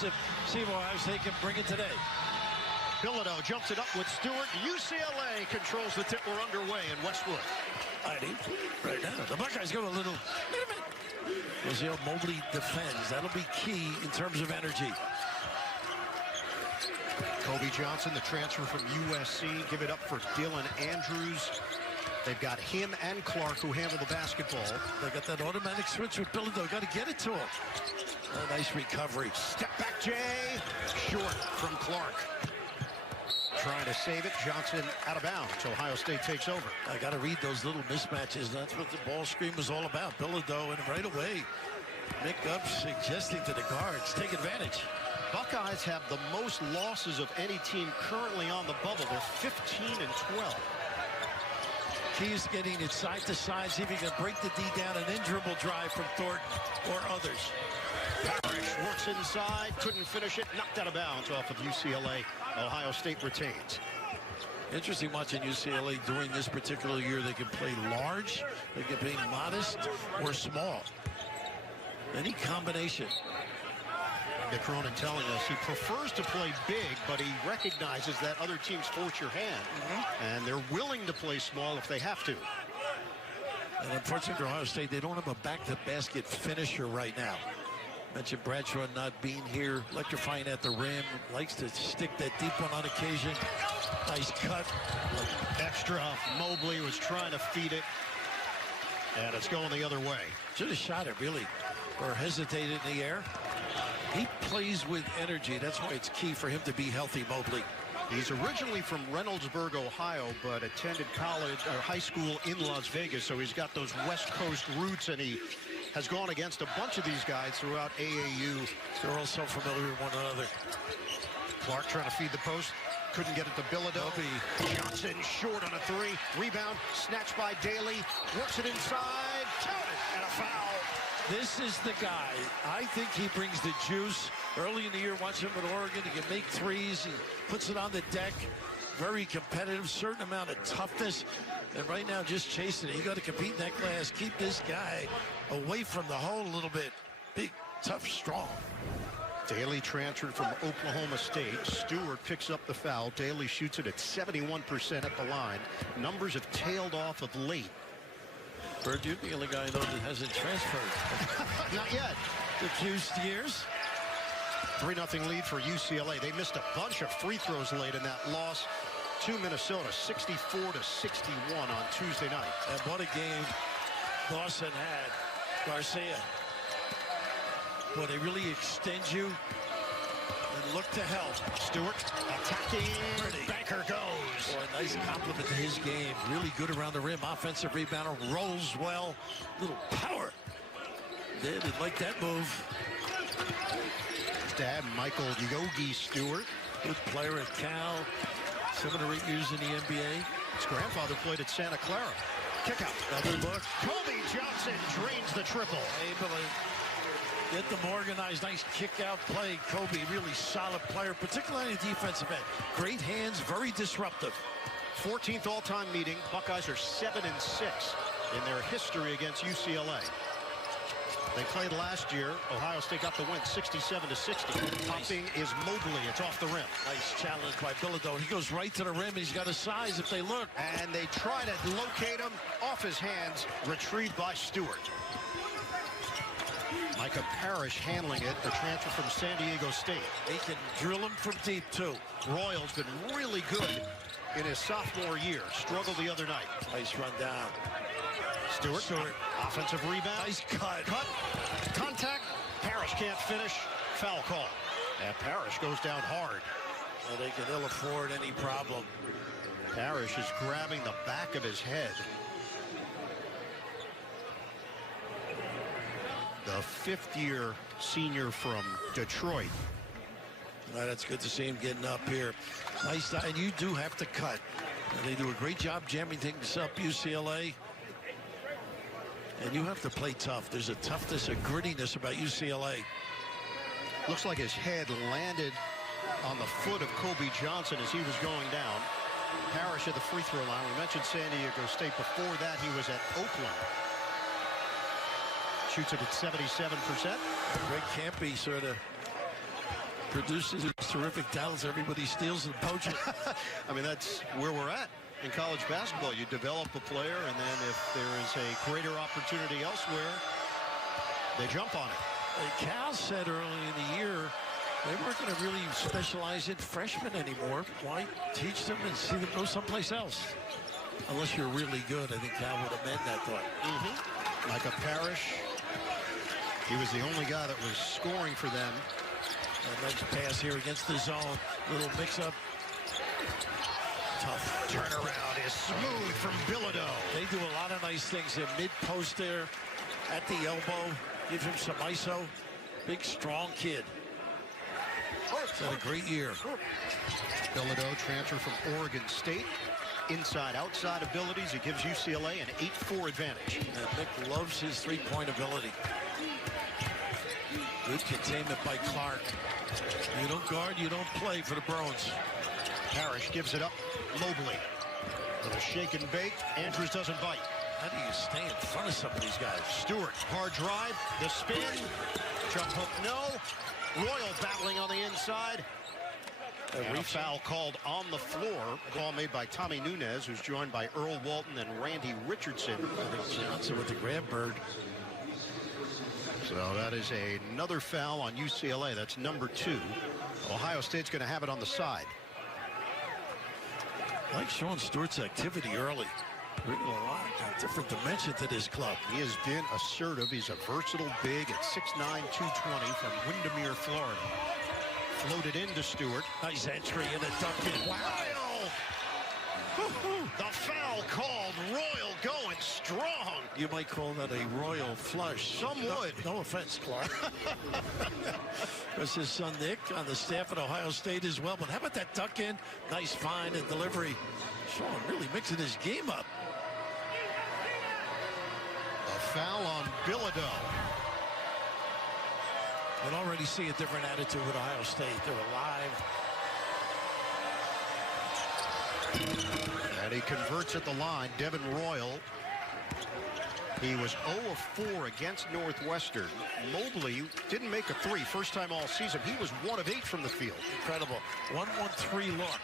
impressive. See if Ohio State can bring it today. Bilodeau jumps it up with Stewart. UCLA controls the tip. We're underway in Westwood. Right now, the Buckeyes go a little. We'll see how Mobley defends. That'll be key in terms of energy. Kobe Johnson, the transfer from USC, give it up for Dylan Andrews. They've got him and Clark who handle the basketball. They got that automatic switch with Bilodeau. Got to get it to him. A nice recovery. Step back, Jay. Short from Clark. Trying to save it. Johnson out of bounds. Ohio State takes over. I got to read those little mismatches. That's what the ball screen was all about. Bilodeau, and right away, Nick Up suggesting to the guards, take advantage. Buckeyes have the most losses of any team currently on the bubble. They're 15 and 12. Key is getting it side to side, see if he can break the D down, an in dribble drive from Thornton or others. Parrish works inside, couldn't finish it, knocked out of bounds off of UCLA. Ohio State retains. Interesting watching UCLA during this particular year. They can play large, they can play modest, or small. Any combination. Nick Cronin telling us he prefers to play big, but he recognizes that other teams force your hand, and they're willing to play small if they have to. And unfortunately for Ohio State, they don't have a back-to-basket finisher right now. Mentioned Bradshaw not being here, electrifying at the rim, likes to stick that deep one on occasion. Nice cut. Extra. Mobley was trying to feed it, and it's going the other way. Should have shot it, really, or hesitated in the air. He plays with energy. That's why it's key for him to be healthy, Mobley. He's originally from Reynoldsburg, Ohio, but attended college or high school in Las Vegas, so he's got those West Coast roots, and he has gone against a bunch of these guys throughout AAU. They're all so familiar with one another. Clark trying to feed the post. Couldn't get it to Bilodeau. Johnson short on a three. Rebound snatched by Daly. Works it inside. Counted. And a foul. This is the guy. I think he brings the juice. Early in the year, watch him at Oregon. He can make threes. He puts it on the deck. Very competitive. Certain amount of toughness. And right now, just chasing it. You got to compete in that glass. Keep this guy away from the hole a little bit. Big, tough, strong. Daly transferred from Oklahoma State. Stewart picks up the foul. Daly shoots it at 71% at the line. Numbers have tailed off of late. Bird, you're the only guy I know that hasn't transferred. Not yet. Diffused years. 3-0 lead for UCLA. They missed a bunch of free throws late in that loss to Minnesota, 64-61 on Tuesday night. And what a game Dawson had. Garcia. Boy, they really extend you and look to help. Stewart attacking. Banker goes. Boy, nice compliment to his game. Really good around the rim. Offensive rebounder. Rolls well. Little power. They didn't like that move. His dad, Michael Yogi Stewart. Good player at Cal. 7 or 8 years in the NBA. His grandfather played at Santa Clara. Kick out. Another look. Kobe Johnson drains the triple. Able to get them organized. Nice kick-out play. Kobe, really solid player, particularly on the defensive end. Great hands, very disruptive. 14th all-time meeting. Buckeyes are 7-6 in their history against UCLA. They played last year. Ohio State got the win 67-60. Popping is Mobley. It's off the rim. Nice challenge by Bilodeau. He goes right to the rim. He's got a size if they look. And they try to locate him. Off his hands. Retrieved by Stewart. Micah Parrish handling it. The transfer from San Diego State. He can drill him from deep, too. Royal's been really good in his sophomore year. Struggled the other night. Nice run down. Stewart. Offensive rebound. Nice cut. Contact. Parrish can't finish. Foul call. And Parrish goes down hard. Well, they can ill afford any problem. Parrish is grabbing the back of his head. The fifth-year senior from Detroit. Well, that's good to see him getting up here. Nice, and you do have to cut. And they do a great job jamming things up, UCLA. And you have to play tough. There's a toughness, a grittiness about UCLA. Looks like his head landed on the foot of Kobe Johnson as he was going down. Parrish at the free throw line. We mentioned San Diego State. Before that, he was at Oakland. Shoots it at 77%. Greg Campy sort of produces terrific talents. Everybody steals and poaches. I mean, that's where we're at in college basketball. You develop a player, and then if there is a greater opportunity elsewhere, they jump on it. Cal said early in the year they weren't going to really specialize in freshmen anymore. Why teach them and see them go someplace else? Unless you're really good, I think Cal would amend that thought. Like a Parrish, he was the only guy that was scoring for them. A nice pass here against the zone. Little mix-up. Tough. Turnaround is smooth from Bilodeau. They do a lot of nice things in mid-post there, at the elbow. Give him some ISO. Big, strong kid. He's had a great year. Bilodeau transfer from Oregon State. Inside, outside abilities. It gives UCLA an 8-4 advantage. And Nick loves his three-point ability. Good containment by Clark. You don't guard, you don't play for the Bruins. Parrish gives it up. Mobley. With a shake and bake. Andrews doesn't bite. How do you stay in front of some of these guys? Stewart, hard drive. The spin. Jump hook, no. Royal battling on the inside. A foul called on the floor. A call made by Tommy Nunez, who's joined by Earl Walton and Randy Richardson. Johnson with the grab bird. So that is another foul on UCLA. That's number 2. Ohio State's going to have it on the side. I like Sean Stewart's activity early. Bringing a lot of different dimension to this club. He has been assertive. He's a versatile big at 6'9", 220 from Windermere, Florida. Floated into Stewart. Nice entry and a dunk in. Wow. The foul called. Royal going strong. You might call that a royal flush. Some would. No offense, Clark. Because his son Nick on the staff at Ohio State as well. But how about that duck in? Nice find and delivery. Sean really mixing his game up. A foul on Bilodeau. And already see a different attitude with Ohio State. They're alive. And he converts at the line. Devin Royal. He was 0 of 4 against Northwestern. Mobley didn't make a 3. First time all season. He was 1 of 8 from the field. Incredible. 1-1-3 look.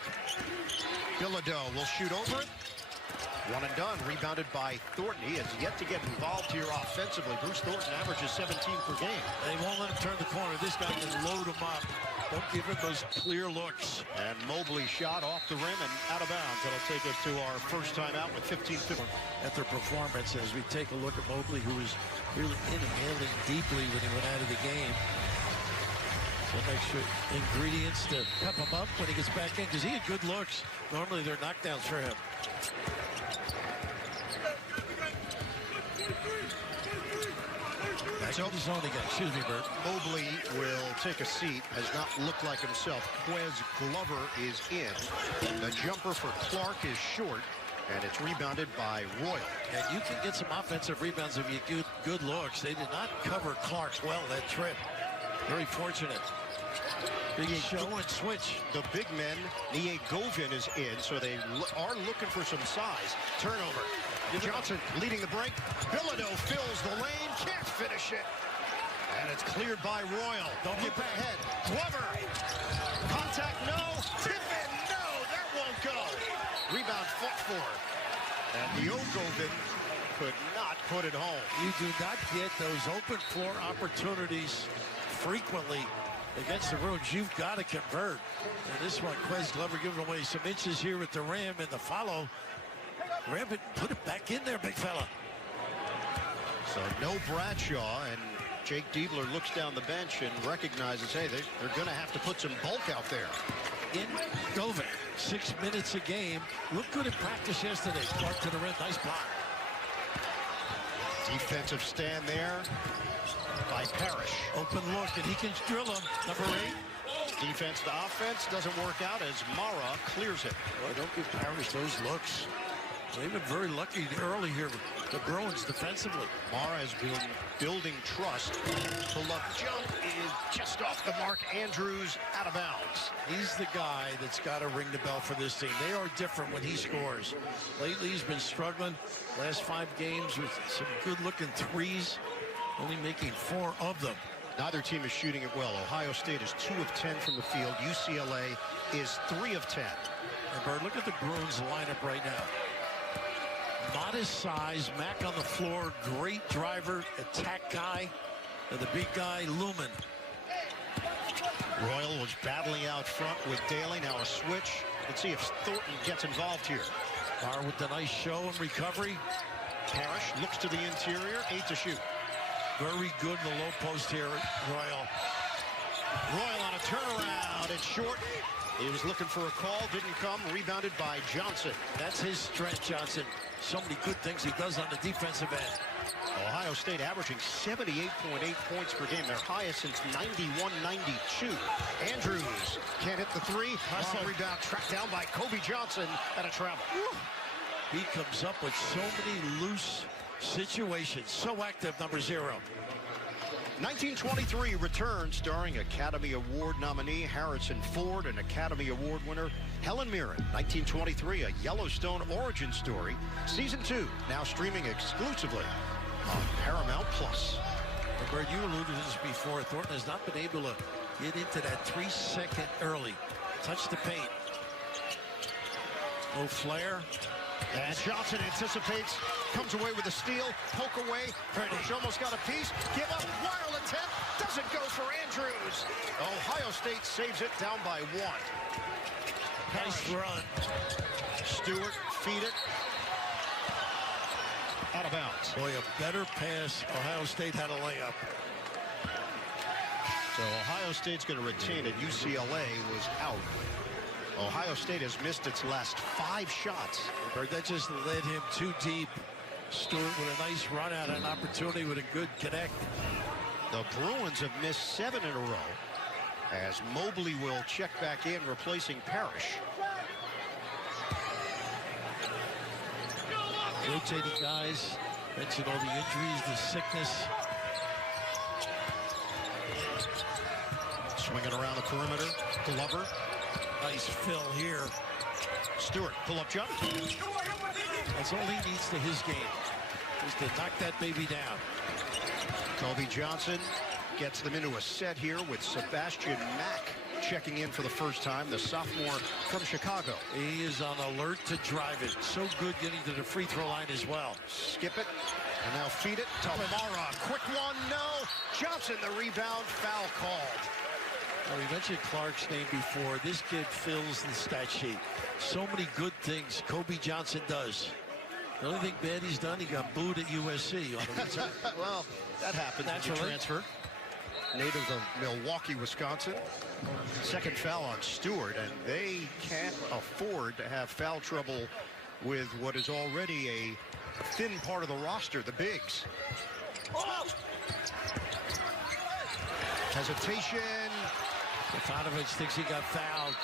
Bilodeau will shoot over it. One and done. Rebounded by Thornton. He has yet to get involved here offensively. Bruce Thornton averages 17 per game. They won't let him turn the corner. This guy can load him up. Don't give him those clear looks. And Mobley shot off the rim and out of bounds. That'll take us to our first time out with 15-15. At their performance, as we take a look at Mobley, who was really inhaling deeply when he went out of the game. Some extra ingredients to pep him up when he gets back in, because he had good looks. Normally they're knockdowns for him. Back to the zone again. Excuse me, Bert. Mobley will take a seat. Has not looked like himself. Quez Glover is in. The jumper for Clark is short, and it's rebounded by Royal. And you can get some offensive rebounds if you get good looks. They did not cover Clark well that trip. Very fortunate. Big show and switch. The big men, Niegovin is in, so they are looking for some size. Turnover. Johnson leading the break. Bilodeau fills the lane, can't finish it. And it's cleared by Royal. Don't Look get ahead. Glover. Contact, no. Tip in, no. That won't go. Rebound fought for. And Niegovin could not put it home. You do not get those open floor opportunities frequently against the Bruins. You've got to convert. And this one, Quez Glover giving away some inches here at the rim, and the follow. Rabbit, put it back in there, big fella. So no Bradshaw, and Jake Diebler looks down the bench and recognizes, hey, they're going to have to put some bulk out there. In Govan, 6 minutes a game. Looked good in practice yesterday. Clark to the rim, nice block. Defensive stand there by Parrish. Open look, and he can drill him. Number 8. Defense to offense doesn't work out as Mara clears it. Boy, don't give Parrish those looks. They've been very lucky early here with the Bruins defensively. Mara has been building trust. Pull-up jump is just off the mark. Andrews out of bounds. He's the guy that's got to ring the bell for this team. They are different when he scores. Lately, he's been struggling. Last 5 games with some good-looking threes, only making 4 of them. Neither team is shooting it well. Ohio State is 2 of 10 from the field. UCLA is 3 of 10. And Bird, look at the Bruins lineup right now. Modest size, Mack on the floor, great driver, attack guy, and the big guy, Lumen. Royal was battling out front with Daly. Now a switch. Let's see if Thornton gets involved here. Barr with the nice show and recovery. Parrish looks to the interior, 8 to shoot. Very good in the low post here, Royal. Royal on a turnaround. It's short. He was looking for a call, didn't come. Rebounded by Johnson. That's his strength, Johnson. So many good things he does on the defensive end. Ohio State averaging 78.8 points per game, their highest since 91-92. Andrews can't hit the three. Hustle rebound tracked down by Kobe Johnson at a travel. He comes up with so many loose situations. So active, number 0. 1923 return starring Academy Award nominee Harrison Ford and Academy Award winner Helen Mirren. 1923, a Yellowstone origin story. Season 2 now streaming exclusively on Paramount Plus. Bird, you alluded to this before. Thornton has not been able to get into that 3-second early. Touch the paint. No flare. And Johnson anticipates, comes away with a steal, poke away. Parrish almost got a piece. Give up, wild attempt, doesn't go for Andrews. Ohio State saves it down by 1. Nice run. Stewart, feed it. Out of bounds. Boy, a better pass. Ohio State had a layup. So Ohio State's going to retain it. UCLA was out. Ohio State has missed its last 5 shots. Bird, that just led him too deep. Stewart with a nice run out, an opportunity with a good connect. The Bruins have missed 7 in a row as Mobley will check back in, replacing Parrish. Rotating guys. Mentioned all the injuries, the sickness. Swinging around the perimeter. Glover. Nice fill here. Stewart, pull-up jump. That's all he needs to his game, is to knock that baby down. Kobe Johnson gets them into a set here with Sebastian Mack checking in for the first time, the sophomore from Chicago. He is on alert to drive it. So good getting to the free throw line as well. Skip it, and now feed it to Mara. Quick one, no. Johnson, the rebound, foul called. Well, we mentioned Clark's name before. This kid fills the stat sheet. So many good things Kobe Johnson does. The only thing bad he's done, he got booed at USC on the return. Well, that happens when you transfer. Native of Milwaukee, Wisconsin. Second foul on Stewart, and they can't afford to have foul trouble with what is already a thin part of the roster, the bigs. Hesitation. Stefanovic thinks he got fouled.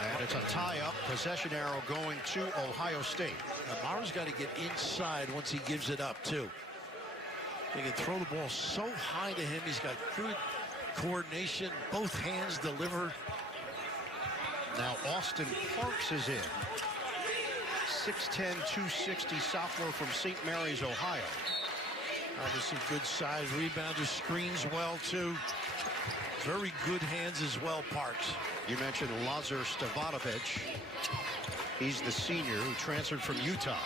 And it's a tie-up. Possession arrow going to Ohio State. Mara's got to get inside once he gives it up, too. They can throw the ball so high to him. He's got good coordination. Both hands deliver. Now Austin Parks is in. 6'10", 260 sophomore from St. Mary's, Ohio. Obviously good size. Rebounder, screens well, too. Very good hands as well, Parks. You mentioned Lazar Stefanovic. He's the senior who transferred from Utah.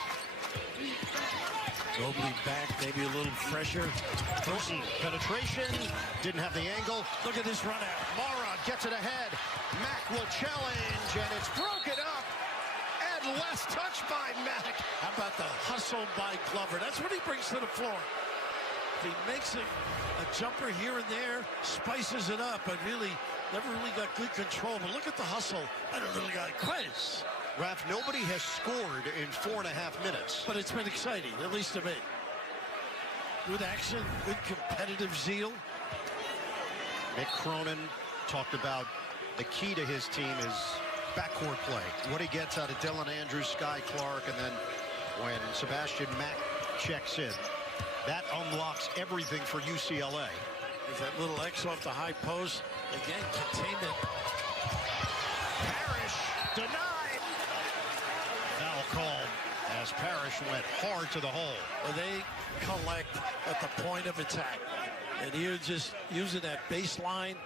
Mobley back, maybe a little fresher. Thornton, penetration, didn't have the angle. Look at this run out. Mara gets it ahead. Mack will challenge, and it's broken up. And last touch by Mack. How about the hustle by Glover? That's what he brings to the floor. If he makes a jumper here and there, spices it up, but really never really got good control. But look at the hustle. I don't really got quiz. Raph, nobody has scored in 4.5 minutes. But it's been exciting, at least to me. Good action, good competitive zeal. Mick Cronin talked about the key to his team is backcourt play. What he gets out of Dylan Andrews, Sky Clark, and then when Sebastian Mack checks in, that unlocks everything for UCLA. There's that little X off the high post. Again, containment. Parrish denied. Foul called as Parrish went hard to the hole. And they collect at the point of attack. And you're just using that baseline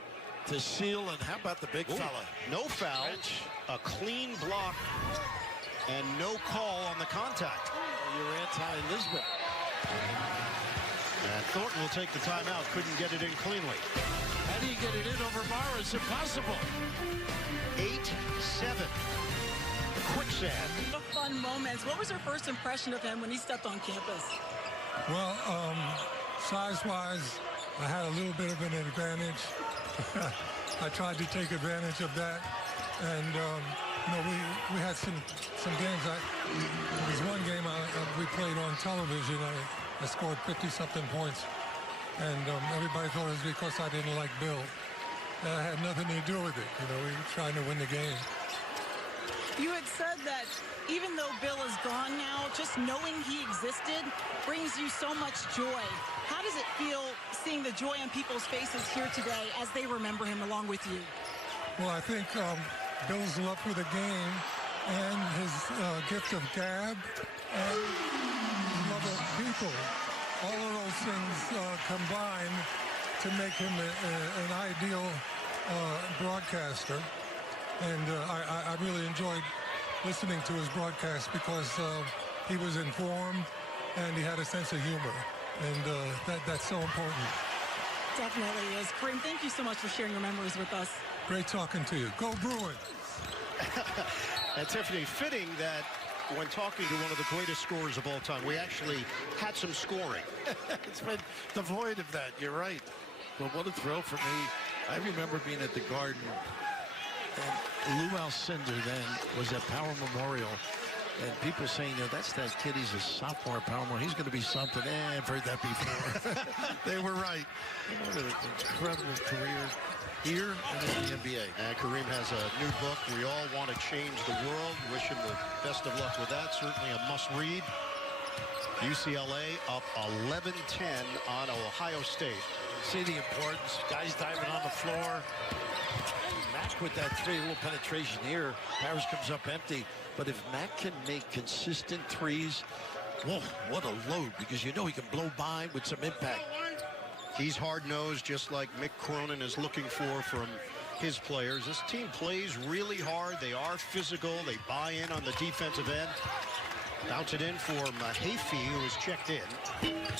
to seal. And how about the big fella? No foul, a clean block, and no call on the contact. You're anti-Lisbon. And Thornton will take the timeout. Couldn't get it in cleanly. How do you get it in over Mara? It's impossible. 8-7. Quicksand. Fun moments. What was your first impression of him when he stepped on campus? Well, size-wise, I had a little bit of an advantage. I tried to take advantage of that, and you know, we had some games. There was one game we played on television. I scored 50-something points, and everybody thought it was because I didn't like Bill. That had nothing to do with it. You know, we were trying to win the game. You had said that even though Bill is gone now, just knowing he existed brings you so much joy. How does it feel seeing the joy on people's faces here today as they remember him along with you? Well, I think Bill's love for the game and his gift of gab and his love of people, all of those things combine to make him an ideal broadcaster. And I really enjoyed listening to his broadcast because he was informed and he had a sense of humor. And that's so important. Definitely is. Kareem, thank you so much for sharing your memories with us. Great talking to you. Go Bruins! And Tiffany, fitting that when talking to one of the greatest scorers of all time, we actually had some scoring. It's been devoid of that. You're right. But what a thrill for me. I remember being at the Garden, and Lou Alcindor then was at Power Memorial, and people saying, you know, that's that kid, he's a sophomore at Power Memorial, he's going to be something. I've heard that before. They were right. What an incredible career here and in the NBA. And Kareem has a new book, We All Want to Change the World. Wish him the best of luck with that. Certainly a must-read. UCLA up 11-10 on Ohio State. See the importance. Guys diving on the floor. Mack with that three, a little penetration here. Paris comes up empty. But if Mack can make consistent threes, whoa, what a load, because you know he can blow by with some impact. He's hard-nosed, just like Mick Cronin is looking for from his players. This team plays really hard. They are physical. They buy in on the defensive end. Bounce it in for Mahaffey, who is checked in.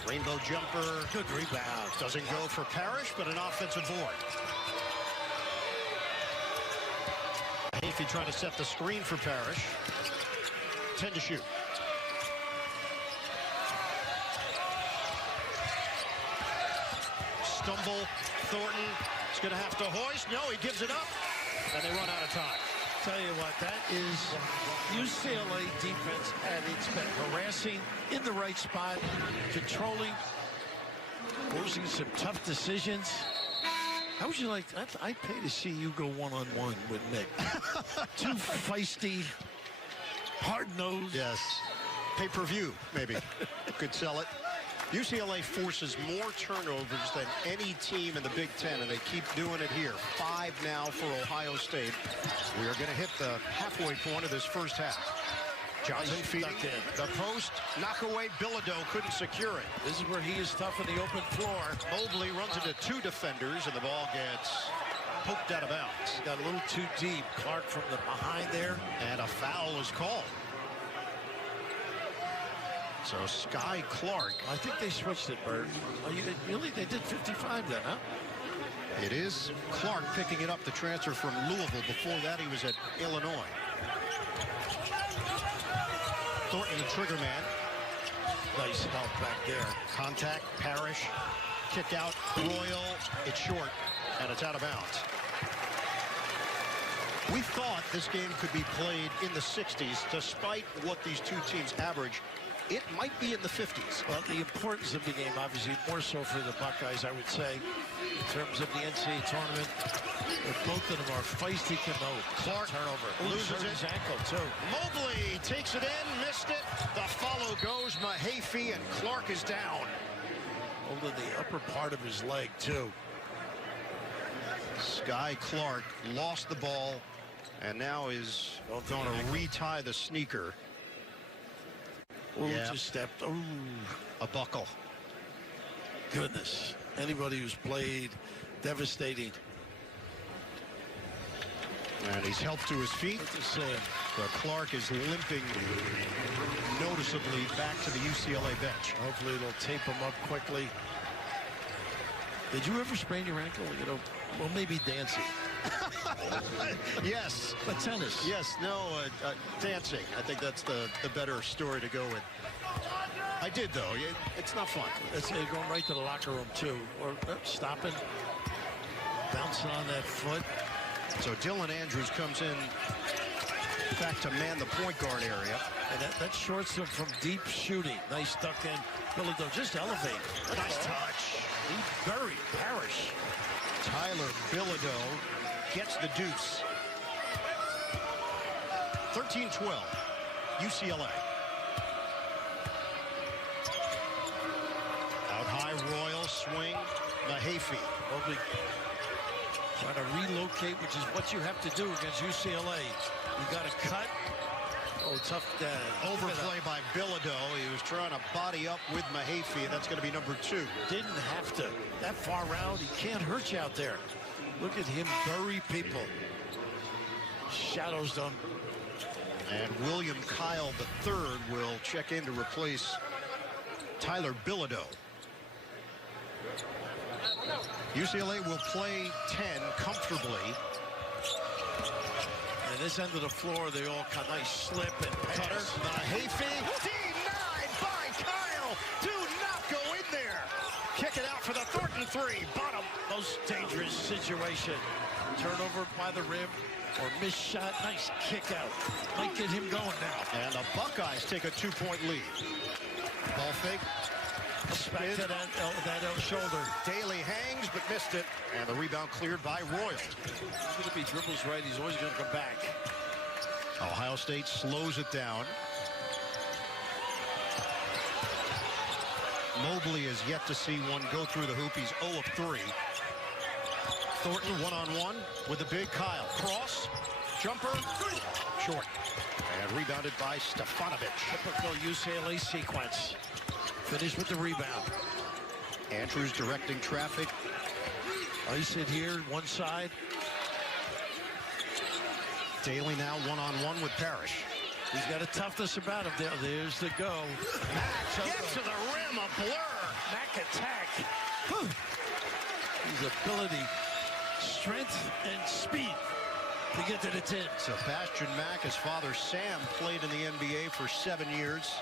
Rainbow jumper. Good rebound. Doesn't go for Parrish, but an offensive board. Mahaffey trying to set the screen for Parrish. 10 to shoot. Stumble. Thornton is going to have to hoist. No, he gives it up. And they run out of time. Tell you what, that is UCLA defense at its best. Harassing in the right spot, controlling, forcing some tough decisions. How would you like, I'd pay to see you go one-on-one with Nick. Too feisty, hard-nosed. Yes. Pay-per-view, maybe. Could sell it. UCLA forces more turnovers than any team in the Big Ten, and they keep doing it here. 5 now for Ohio State. We are going to hit the halfway point of this first half. Johnson feeding the post. Knock away. Bilodeau couldn't secure it. This is where he is tough on the open floor. Mobley runs into 2 defenders, and the ball gets poked out of bounds. Got a little too deep. Clark from the behind there. And a foul is called. So Sky Clark. I think they switched it, Bert. Oh, really? They did 55 then, huh? It is Clark picking it up, the transfer from Louisville. Before that, he was at Illinois. Thornton, the trigger man. Nice help back there. Contact, Parrish. Kick out, Royal. It's short, and it's out of bounds. We thought this game could be played in the 60s, despite what these two teams average. It might be in the 50s. Well, the importance of the game, obviously, more so for the Buckeyes, I would say, in terms of the NCAA tournament. But both of them are feisty Cano. Clark turnover. Loses his it. ankle, too. Mobley takes it in, missed it. The follow goes Mahaffey, and Clark is down. Over the upper part of his leg, too. Sky Clark lost the ball and now is going to retie the sneaker. Ooh, Yeah. just stepped. Ooh, A buckle. goodness. Anybody who's played, devastating. And he's helped to his feet. What to say? But Clark is limping noticeably back to the UCLA bench. Hopefully it'll tape him up quickly. Did you ever sprain your ankle? You know, well, maybe dancing. Yes. But tennis. Yes, no, dancing. I think that's the better story to go with. I did, though. It's not fun. It's going right to the locker room, too. Or stopping, bouncing on that foot. So Dylan Andrews comes in back to man the point guard area. And that shorts him from deep shooting. Nice duck in. Bilodeau just elevate. Nice touch. He buried Parrish. Tyler Bilodeau gets the deuce. 13-12, UCLA. Out high, Royal swing, Mahaffey. Mobley trying to relocate, which is what you have to do against UCLA. You got to cut. Oh, tough Overplay by Bilodeau. He was trying to body up with Mahaffey, and that's going to be number 2. Didn't have to. That far round, he can't hurt you out there. Look at him bury people. Shadows them. And William Kyle III will check in to replace Tyler Bilodeau. UCLA will play 10 comfortably. And this end of the floor, they all kind of nice slip and Cutter, pass. Mahaffey, denied by Kyle. Do not go in there. Kick it out for the Thornton 3. Bottom. Most dangerous situation. Turnover by the rim or missed shot. Nice kick out. Might get him going now. And the Buckeyes take a 2-point lead. Ball fake. Back to that shoulder. Daly hangs but missed it. And the rebound cleared by Royal. Even if he dribbles right, he's always going to come back. Ohio State slows it down. Mobley has yet to see one go through the hoop. He's 0 of 3. Thornton one-on-one with the big Kyle. Cross, jumper, short. And rebounded by Stefanovic. Typical UCLA sequence. Finish with the rebound. Andrews directing traffic. Ice it here, one side. Daly now one-on-one with Parrish. He's got a toughness about him. There's the go. Mack gets to the rim, a blur. Mack attack. Whew. His ability, strength, and speed to get to the 10. Sebastian Mack, his father Sam, played in the NBA for 7 years.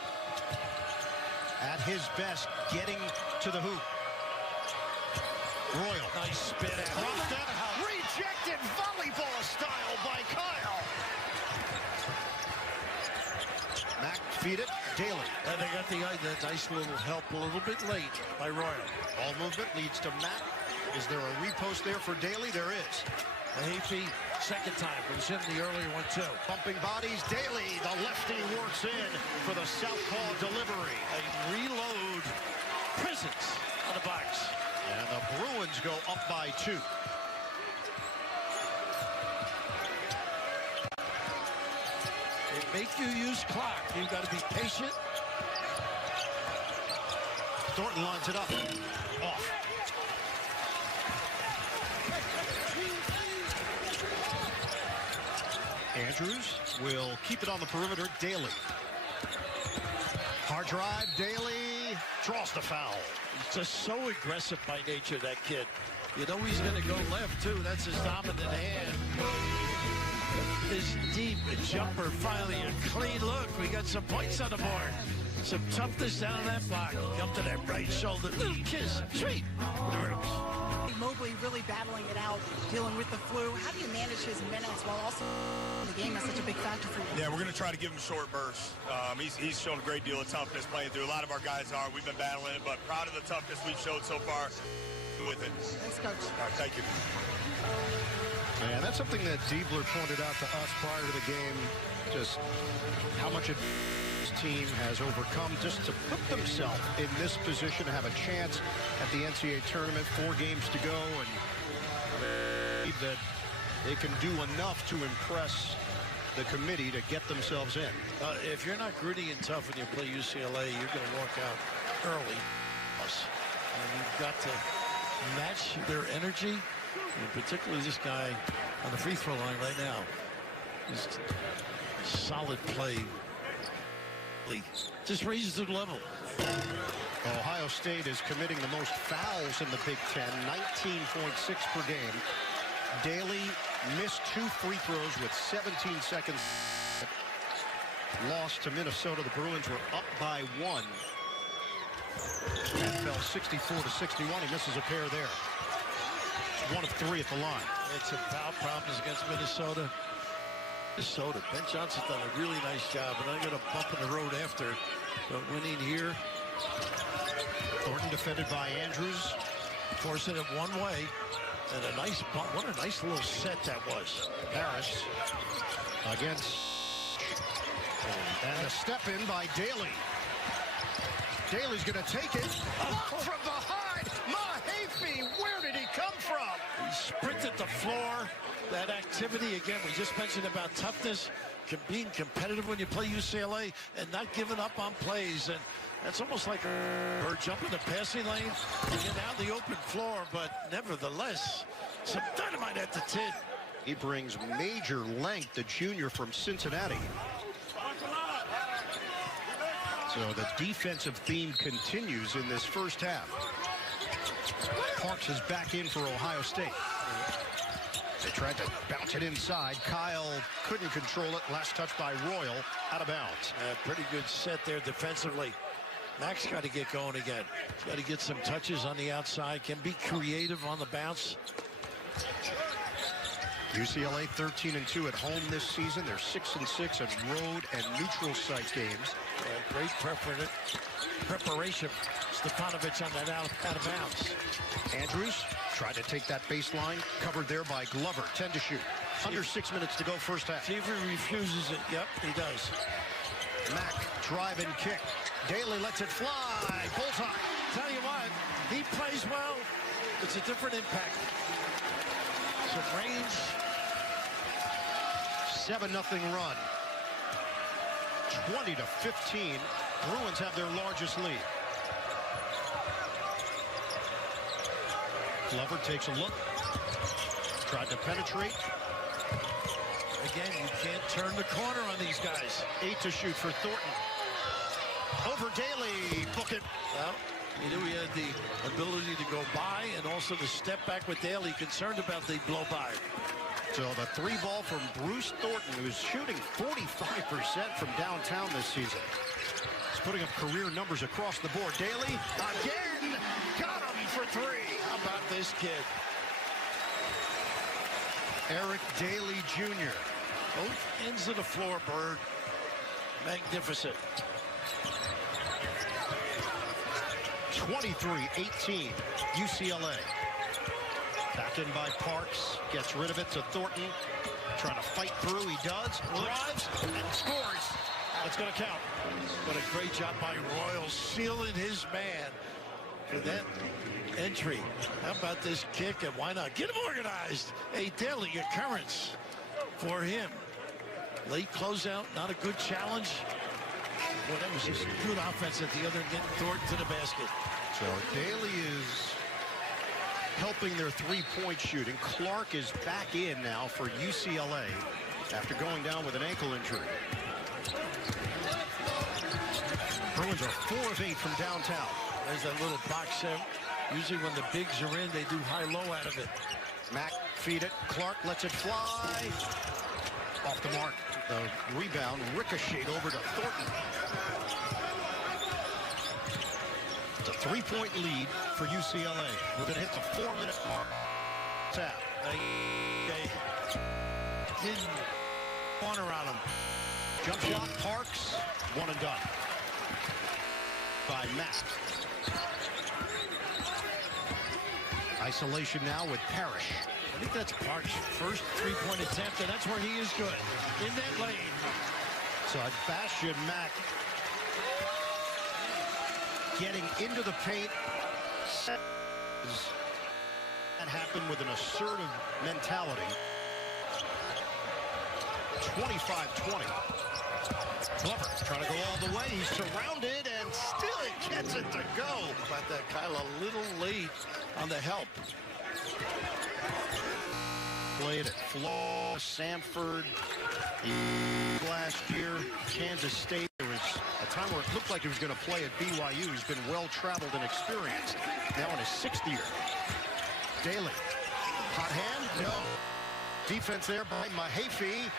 At his best, getting to the hoop. Royal. Nice spin out. Rejected volleyball style by Kyle. Mack feed it. Daly. And they got the nice little help a little bit late by Royal. Ball movement leads to Mack. Is there a repost there for Daly? There is. Mahaffey, second time. It was him the earlier one, too. Bumping bodies. Daly, the lefty, works in for the southpaw delivery. A reload. Presence on the box. And the Bruins go up by 2. They make you use clock. You've got to be patient. Thornton lines it up. Off. Andrews will keep it on the perimeter. Daly. Hard drive. Daly draws the foul. He's just so aggressive by nature, that kid. You know he's going to go left, too. That's his dominant hand. His deep jumper, finally a clean look. We got some points on the board. Some toughness down in that block. Come to that right shoulder. Little kiss. Sweet. Mobley really battling it out, dealing with the flu. How do you manage his minutes while also the game is such a big factor for you? Yeah, we're going to try to give him short bursts. He's shown a great deal of toughness playing through. A lot of our guys are. We've been battling it, but proud of the toughness we've showed so far with it. Thanks, Coach. All right, thank you. And that's something that Diebler pointed out to us prior to the game, just how much his team has overcome just to put themselves in this position to have a chance at the NCAA tournament. 4 games to go, and that they can do enough to impress the committee to get themselves in. If you're not gritty and tough when you play UCLA, you're going to walk out early. And you've got to match their energy, and particularly this guy on the free throw line right now. Just solid play. Just raises the level. Ohio State is committing the most fouls in the Big Ten, 19.6 per game. Daly missed 2 free throws with 17 seconds. Lost to Minnesota. The Bruins were up by 1. That fell 64-61. He misses a pair there. 1 of 3 at the line. It's some foul problems against Minnesota. Ben Johnson's done a really nice job, and I got a bump in the road after. But winning here. Thornton defended by Andrews. Forcing it one way. And a nice bump. What a nice little set that was. Harris against. And a step in by Daly. Daly's going to take it. Blocked from behind. Mahaffey, where did he come from? He sprinted the floor. That activity, again, we just mentioned about toughness, being competitive when you play UCLA and not giving up on plays. And that's almost like her jumping the passing lane to get out the open floor. But nevertheless, some dynamite at the tin. He brings major length, the junior from Cincinnati. So the defensive theme continues in this first half. Parks is back in for Ohio State. They tried to bounce it inside. Kyle couldn't control it. Last touch by Royal, out of bounds. Pretty good set there defensively. Max got to get going again. Got to get some touches on the outside. Can be creative on the bounce. UCLA 13-2 at home this season. They're 6-6 at road and neutral site games. Great preparation. Stefanovic on that out of bounds. Andrews tried to take that baseline. Covered there by Glover. 10 to shoot. Under 6 minutes to go first half. See if he refuses it. Yep, he does. Mack, drive and kick. Daly lets it fly. Bullseye. Tell you what, he plays well. It's a different impact. Some range. 7-0 run. 20-15. Bruins have their largest lead. Glover takes a look. Tried to penetrate. Again, you can't turn the corner on these guys. 8 to shoot for Thornton. Over Daly. Book it. Well, he knew he had the ability to go by and also to step back with Daly. Concerned about the blow by. So the 3 ball from Bruce Thornton, who is shooting 45% from downtown this season. He's putting up career numbers across the board. Daly again. Got him for 3. How about this kid? Eric Daly Jr. Both ends of the floor, Bird. Magnificent. 23-18, UCLA. Back in by Parks. Gets rid of it to Thornton. Trying to fight through. He does. Drives and scores. It's going to count. What a great job by Royal, sealing his man for that entry. How about this kick, and why not get him organized? A daily occurrence for him. Late closeout, not a good challenge. Boy, that was just good offense at the other end, getting Thornton to the basket. So Daly is helping their 3-point shooting. Clark is back in now for UCLA after going down with an ankle injury. Bruins are 4 of 8 from downtown. There's that little box set. Usually when the bigs are in, they do high-low out of it. Mack feed it. Clark lets it fly. Off the mark. The rebound ricocheted over to Thornton. It's a 3-point lead for UCLA. We're going to hit the 4-minute mark. Tap. They didn't corner on him. Jump shot, Parks. 1 and done. By Mack. Isolation now with Parrish. I think that's Park's first 3-point attempt, and that's where he is good, in that lane. So Bastion Mack getting into the paint. That happened with an assertive mentality. 25-20. Glover trying to go all the way. He's surrounded and still gets it to go. But that Kyle a little late on the help. Played at Florida, Samford. Last year, Kansas State. There was a time where it looked like he was going to play at BYU. He's been well-traveled and experienced. Now in his 6th year. Daly. Hot hand? No. Defense there by Mahaffey.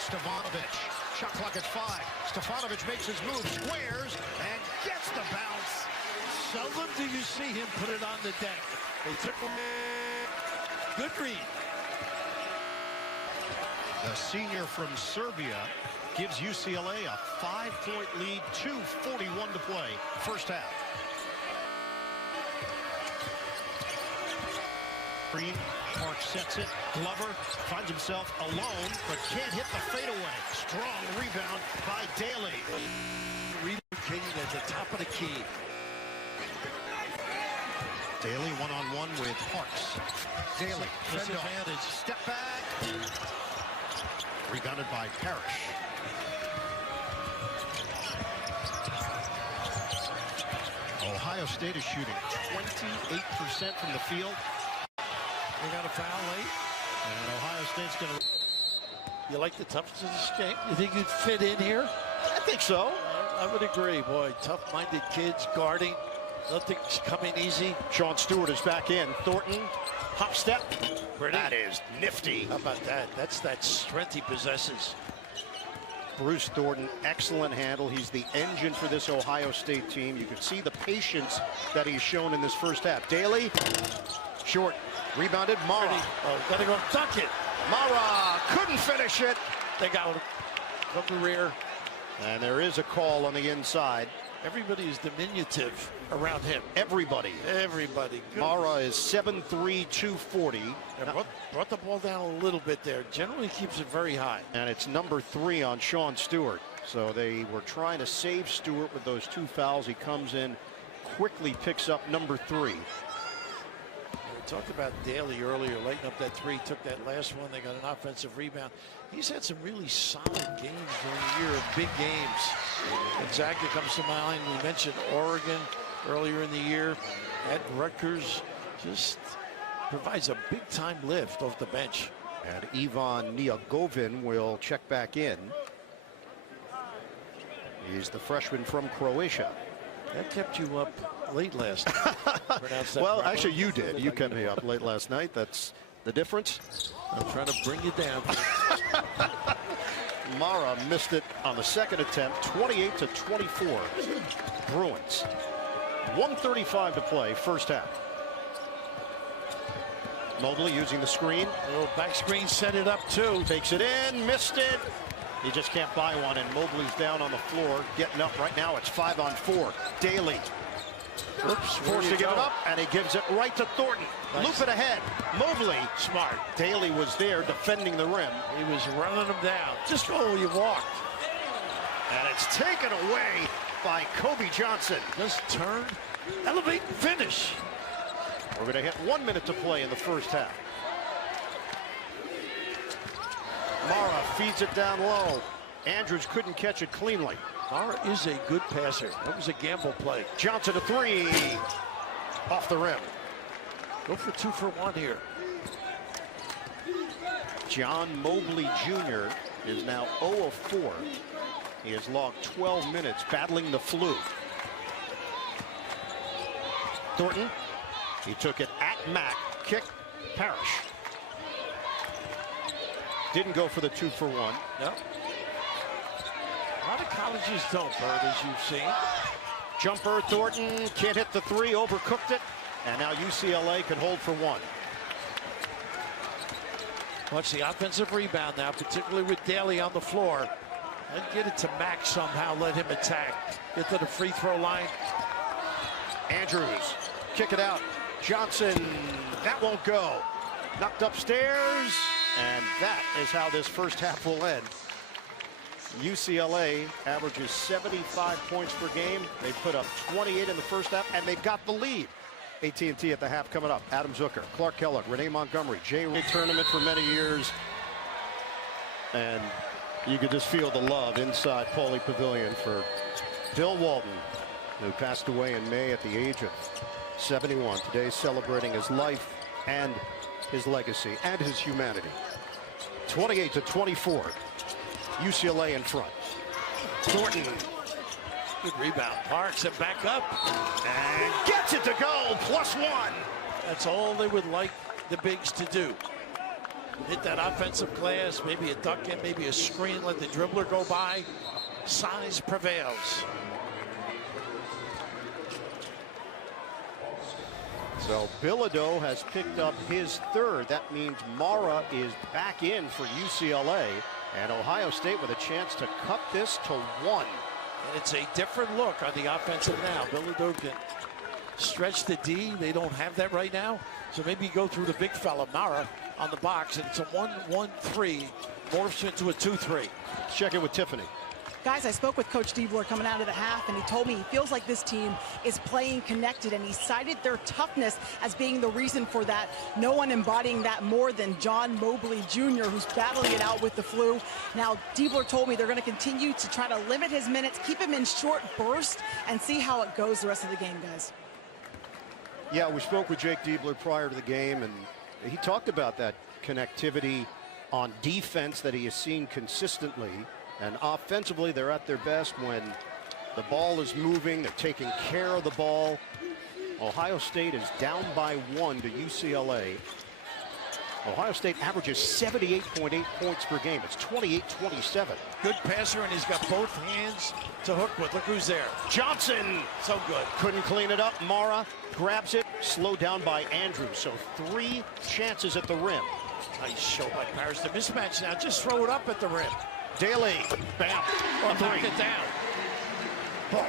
Stefanovic. Shot clock at 5. Stefanovic makes his move, squares, and gets the bounce. Seldom do you see him put it on the deck. They took him. Good read. The senior from Serbia gives UCLA a 5-point lead, 2:41 to play, first half. Green, Park sets it. Glover finds himself alone, but can't hit the fadeaway. Strong rebound by Daly. Relocating at the top of the key. Daly one-on-one with Parks. Daly, Disadvantage. Step back. Rebounded by Parrish. Ohio State is shooting 28% from the field. They got a foul late. And Ohio State's going to... You like the toughness of this game? You think you'd fit in here? I think so. I would agree. Boy, tough-minded kids guarding. Nothing's coming easy. Sean Stewart is back in. Thornton, hop step. Pretty. That is nifty. How about that? That's that strength he possesses. Bruce Thornton, excellent handle. He's the engine for this Ohio State team. You can see the patience that he's shown in this first half. Daly, short, rebounded. Mara. Oh, gotta go dunk it. Mara couldn't finish it. They got him from the rear. And there is a call on the inside. Everybody is diminutive around him. Everybody. Everybody. Good. Mara is 7'3", 240. And brought the ball down a little bit there. Generally keeps it very high. And it's number 3 on Sean Stewart. So they were trying to save Stewart with those 2 fouls. He comes in, quickly picks up number 3. We talked about Daly earlier, lighting up that 3, took that last one. They got an offensive rebound. He's had some really solid games during the year, big games. Gonzaga comes to mind. We mentioned Oregon earlier in the year. At Rutgers, just provides a big-time lift off the bench. And Ivan Nijagovin will check back in. He's the freshman from Croatia. That kept you up late last night. Well, actually, you did. You kept me up late last night. That's the difference. I'm trying to bring you down. Mara missed it on the second attempt, 28-24. Bruins. 1:35 to play, first half. Mobley using the screen. A little back screen, set it up too. Takes it in, missed it. He just can't buy one, and Mobley's down on the floor, getting up right now. It's 5-on-4. Daly. Oops, forced to give it up, and he gives it right to Thornton. Nice. Loop it ahead. Mobley. Smart. Daly was there defending the rim. He was running him down. Just go where you walked. And it's taken away by Kobe Johnson. Just turn, elevate, and finish. We're going to hit 1 minute to play in the first half. Mara feeds it down low. Andrews couldn't catch it cleanly. Mara is a good passer. That was a gamble play. Johnson a 3. Off the rim. Go for 2 for 1 here. John Mobley Jr. is now 0 of 4. He has logged 12 minutes battling the flu. Thornton. He took it at Mack. Kick. Parrish. Didn't go for the 2 for 1. No. A lot of colleges don't, Bert, as you've seen. Jumper, Thornton can't hit the 3, overcooked it. And now UCLA can hold for 1. Watch the offensive rebound now, particularly with Daly on the floor. And get it to Mack somehow, let him attack. Get to the free throw line. Andrews, kick it out. Johnson, that won't go. Knocked upstairs, and that is how this first half will end. UCLA averages 75 points per game. They put up 28 in the first half, and they got the lead. AT&T at the half coming up. Adam Zucker, Clark Kellogg, Renee Montgomery, J. Ray tournament for many years. And you could just feel the love inside Pauley Pavilion for Bill Walton, who passed away in May at the age of 71. Today celebrating his life and his legacy and his humanity. 28-24. UCLA in front. Thornton. Good rebound. Parks and back up. And gets it to go. +1. That's all they would like the bigs to do. Hit that offensive glass, maybe a duck in, maybe a screen, let the dribbler go by. Size prevails. So Bilodeau has picked up his third. That means Mara is back in for UCLA, and Ohio State with a chance to cut this to 1. And it's a different look on the offensive now. Bilodeau can stretch the D. They don't have that right now. So maybe you go through the big fella, Mara, on the box, and it's a 1-1-3, morphs into a 2-3. Let's check in with Tiffany. Guys, I spoke with Coach Diebler coming out of the half, and he told me he feels like this team is playing connected, and he cited their toughness as being the reason for that. No one embodying that more than John Mobley Jr., who's battling it out with the flu. Now, Diebler told me they're going to continue to try to limit his minutes, keep him in short bursts, and see how it goes the rest of the game, guys. Yeah, we spoke with Jake Diebler prior to the game, and he talked about that connectivity on defense that he has seen consistently. And offensively, they're at their best when the ball is moving, they're taking care of the ball. Ohio State is down by 1 to UCLA. Ohio State averages 78.8 points per game. It's 28-27. Good passer, and he's got both hands to hook with. Look who's there. Johnson. So good. Couldn't clean it up. Mara grabs it, slowed down by Andrews. So 3 chances at the rim. Nice show by Paris. The mismatch now. Just throw it up at the rim. Daly, bam, Knock it down. Boy,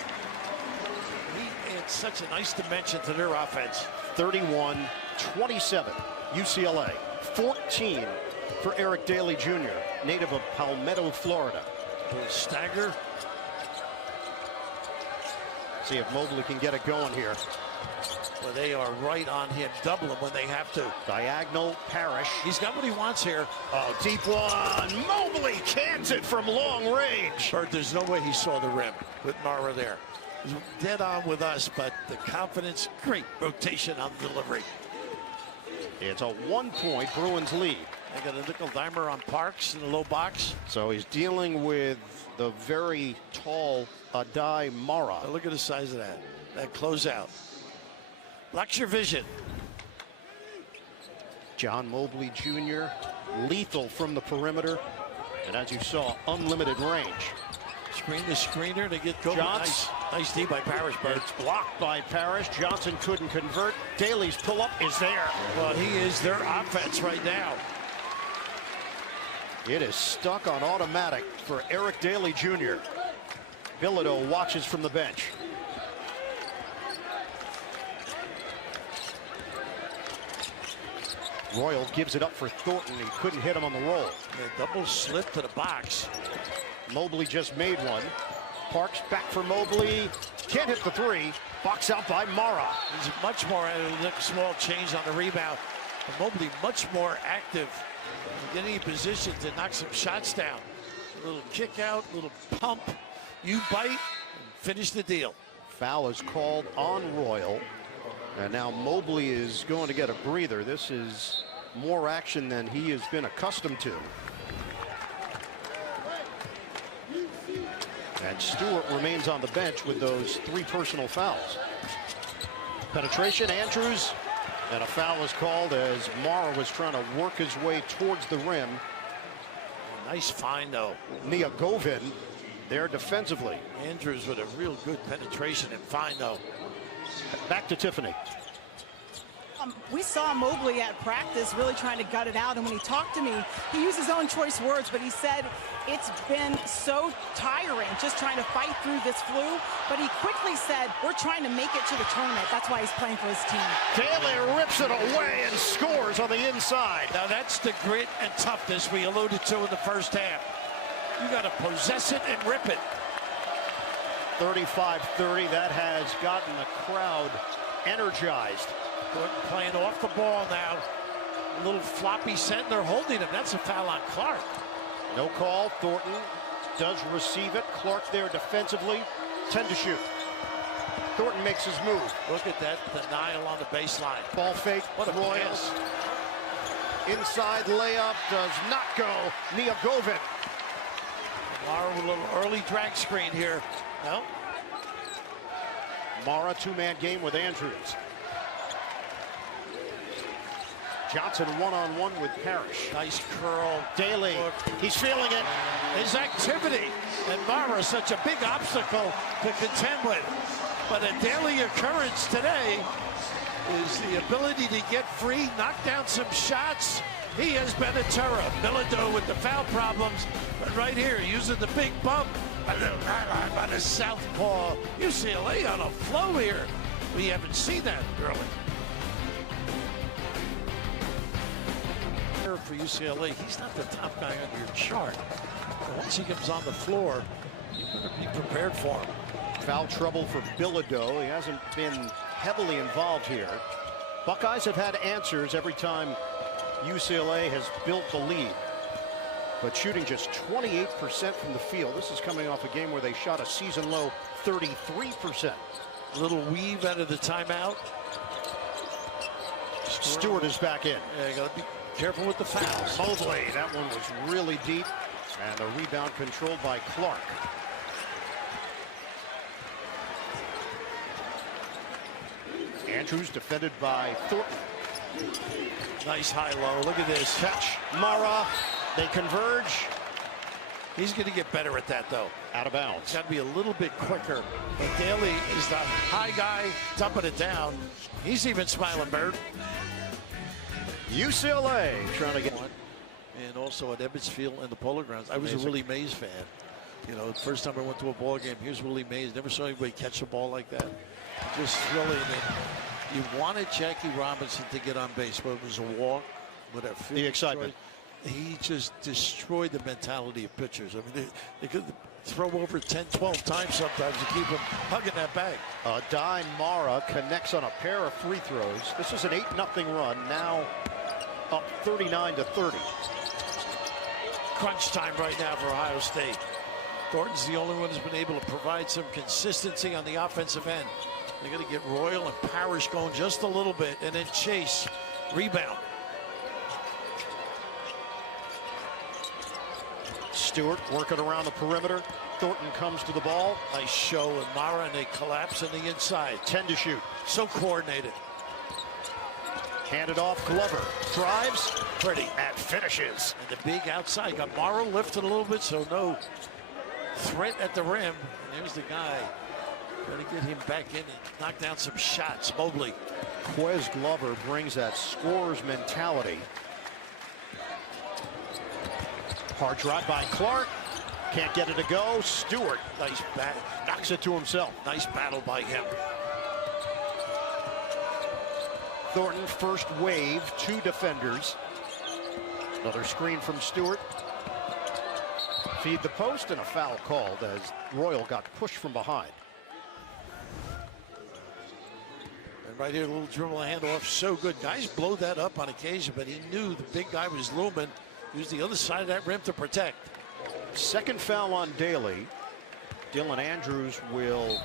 he adds such a nice dimension to their offense. 31-27, UCLA. 14 for Eric Daly Jr., native of Palmetto, Florida. Stagger. See if Mobley can get it going here. Well, they are right on him, doubling when they have to. Diagonal, Parrish. He's got what he wants here. Oh, deep one. Mobley cans it from long range. Bert, there's no way he saw the rim with Mara there. He's dead on with us, but the confidence, great rotation on the delivery. It's a 1-point Bruins lead. They got a nickel dimer on Parks in the low box. So he's dealing with the very tall Adai Mara. Now look at the size of that closeout. Blocks your vision. John Mobley Jr., lethal from the perimeter. And as you saw, unlimited range. Screen the screener to get going. Nice D by Parrish, Bert. It's blocked by Parrish. Johnson couldn't convert. Daly's pull-up is there. Well, he is their offense right now. It is stuck on automatic for Eric Daly Jr. Bilodeau watches from the bench. Royal gives it up for Thornton. He couldn't hit him on the roll. Double slip to the box. Mobley just made one. Parks back for Mobley. Can't hit the 3. Box out by Mara. He's much more a small change on the rebound. But Mobley much more active, getting in position to knock some shots down. A little kick out, a little pump. You bite and finish the deal. Foul is called on Royal. And now Mobley is going to get a breather. This is more action than he has been accustomed to. And Stewart remains on the bench with those 3 personal fouls. Penetration, Andrews, and a foul was called as Mara was trying to work his way towards the rim. Nice find, though. Nia Govin there defensively. Andrews with a real good penetration and find, though. Back to Tiffany. We saw Mobley at practice really trying to gut it out, and when he talked to me, he used his own choice words, but he said it's been so tiring just trying to fight through this flu, but he quickly said we're trying to make it to the tournament. That's why he's playing for his team. Daly rips it away and scores on the inside. Now that's the grit and toughness we alluded to in the first half. You got to possess it and rip it. 35-30, that has gotten the crowd energized. Gordon playing off the ball now. A little floppy set, and they're holding him. That's a foul on Clark. No call. Thornton does receive it. Clark there defensively. 10 to shoot. Thornton makes his move. Look at that denial on the baseline. Ball fake. What a Royals. pass. Inside layup does not go. Niagovic. Mara with a little early drag screen here. No. Mara, two-man game with Andrews. Johnson one-on-one with Parrish. Nice curl. Daly, he's feeling it. His activity. And Mara, such a big obstacle to contend with. But a daily occurrence today is the ability to get free, knock down some shots. He has been a terror. Bilodeau with the foul problems. But right here, using the big bump. On a southpaw. UCLA on a flow here. We haven't seen that early. For UCLA, he's not the top guy on your chart. But once he comes on the floor, you better be prepared for him. Foul trouble for Bilodeau. He hasn't been heavily involved here. Buckeyes have had answers every time UCLA has built the lead. But shooting just 28% from the field. This is coming off a game where they shot a season-low 33%. A little weave out of the timeout. Stewart is back in. Yeah, you got to be careful with the fouls. Mobley, that one was really deep. And the rebound controlled by Clark. Andrews defended by Thornton. Nice high-low. Look at this. Catch. Mara. They converge. He's going to get better at that, though. Out of bounds. Got to be a little bit quicker. But Daly is the high guy, dumping it down. He's even smiling, Bird. UCLA trying to get one. And also at Ebbets Field and the Polo Grounds. I was a Willie Mays fan. You know, the first time I went to a ball game, here's Willie Mays. Never saw anybody catch a ball like that. Just thrilling. You wanted Jackie Robinson to get on base, but it was a walk, whatever. The excitement. He just destroyed the mentality of pitchers. I mean, they could throw over 10, 12 times sometimes to keep him hugging that bag. Dye Mara connects on a pair of free throws. This is an 8-0 run. Now up 39-30. Crunch time right now for Ohio State. Thornton's the only one who's been able to provide some consistency on the offensive end. They got to get Royal and Parrish going just a little bit, and then Chase rebound. Stewart working around the perimeter. Thornton comes to the ball. Nice show, and Mara, and they collapse on the inside. 10 to shoot. So coordinated. Handed off. Glover drives. Pretty. And finishes. And the big outside got Mara lifted a little bit, so no threat at the rim. And there's the guy. Got to get him back in and knock down some shots. Mobley. Quez Glover brings that scorer's mentality. Hard drive by Clark. Can't get it to go. Stewart. Nice bat. Knocks it to himself. Nice battle by him. Thornton first wave. 2 defenders. Another screen from Stewart. Feed the post, and a foul called as Royal got pushed from behind. And right here, a little dribble and handoff. So good. Guys blow that up on occasion, but he knew the big guy was looming. Use the other side of that rim to protect. Second foul on Daly. Dylan Andrews will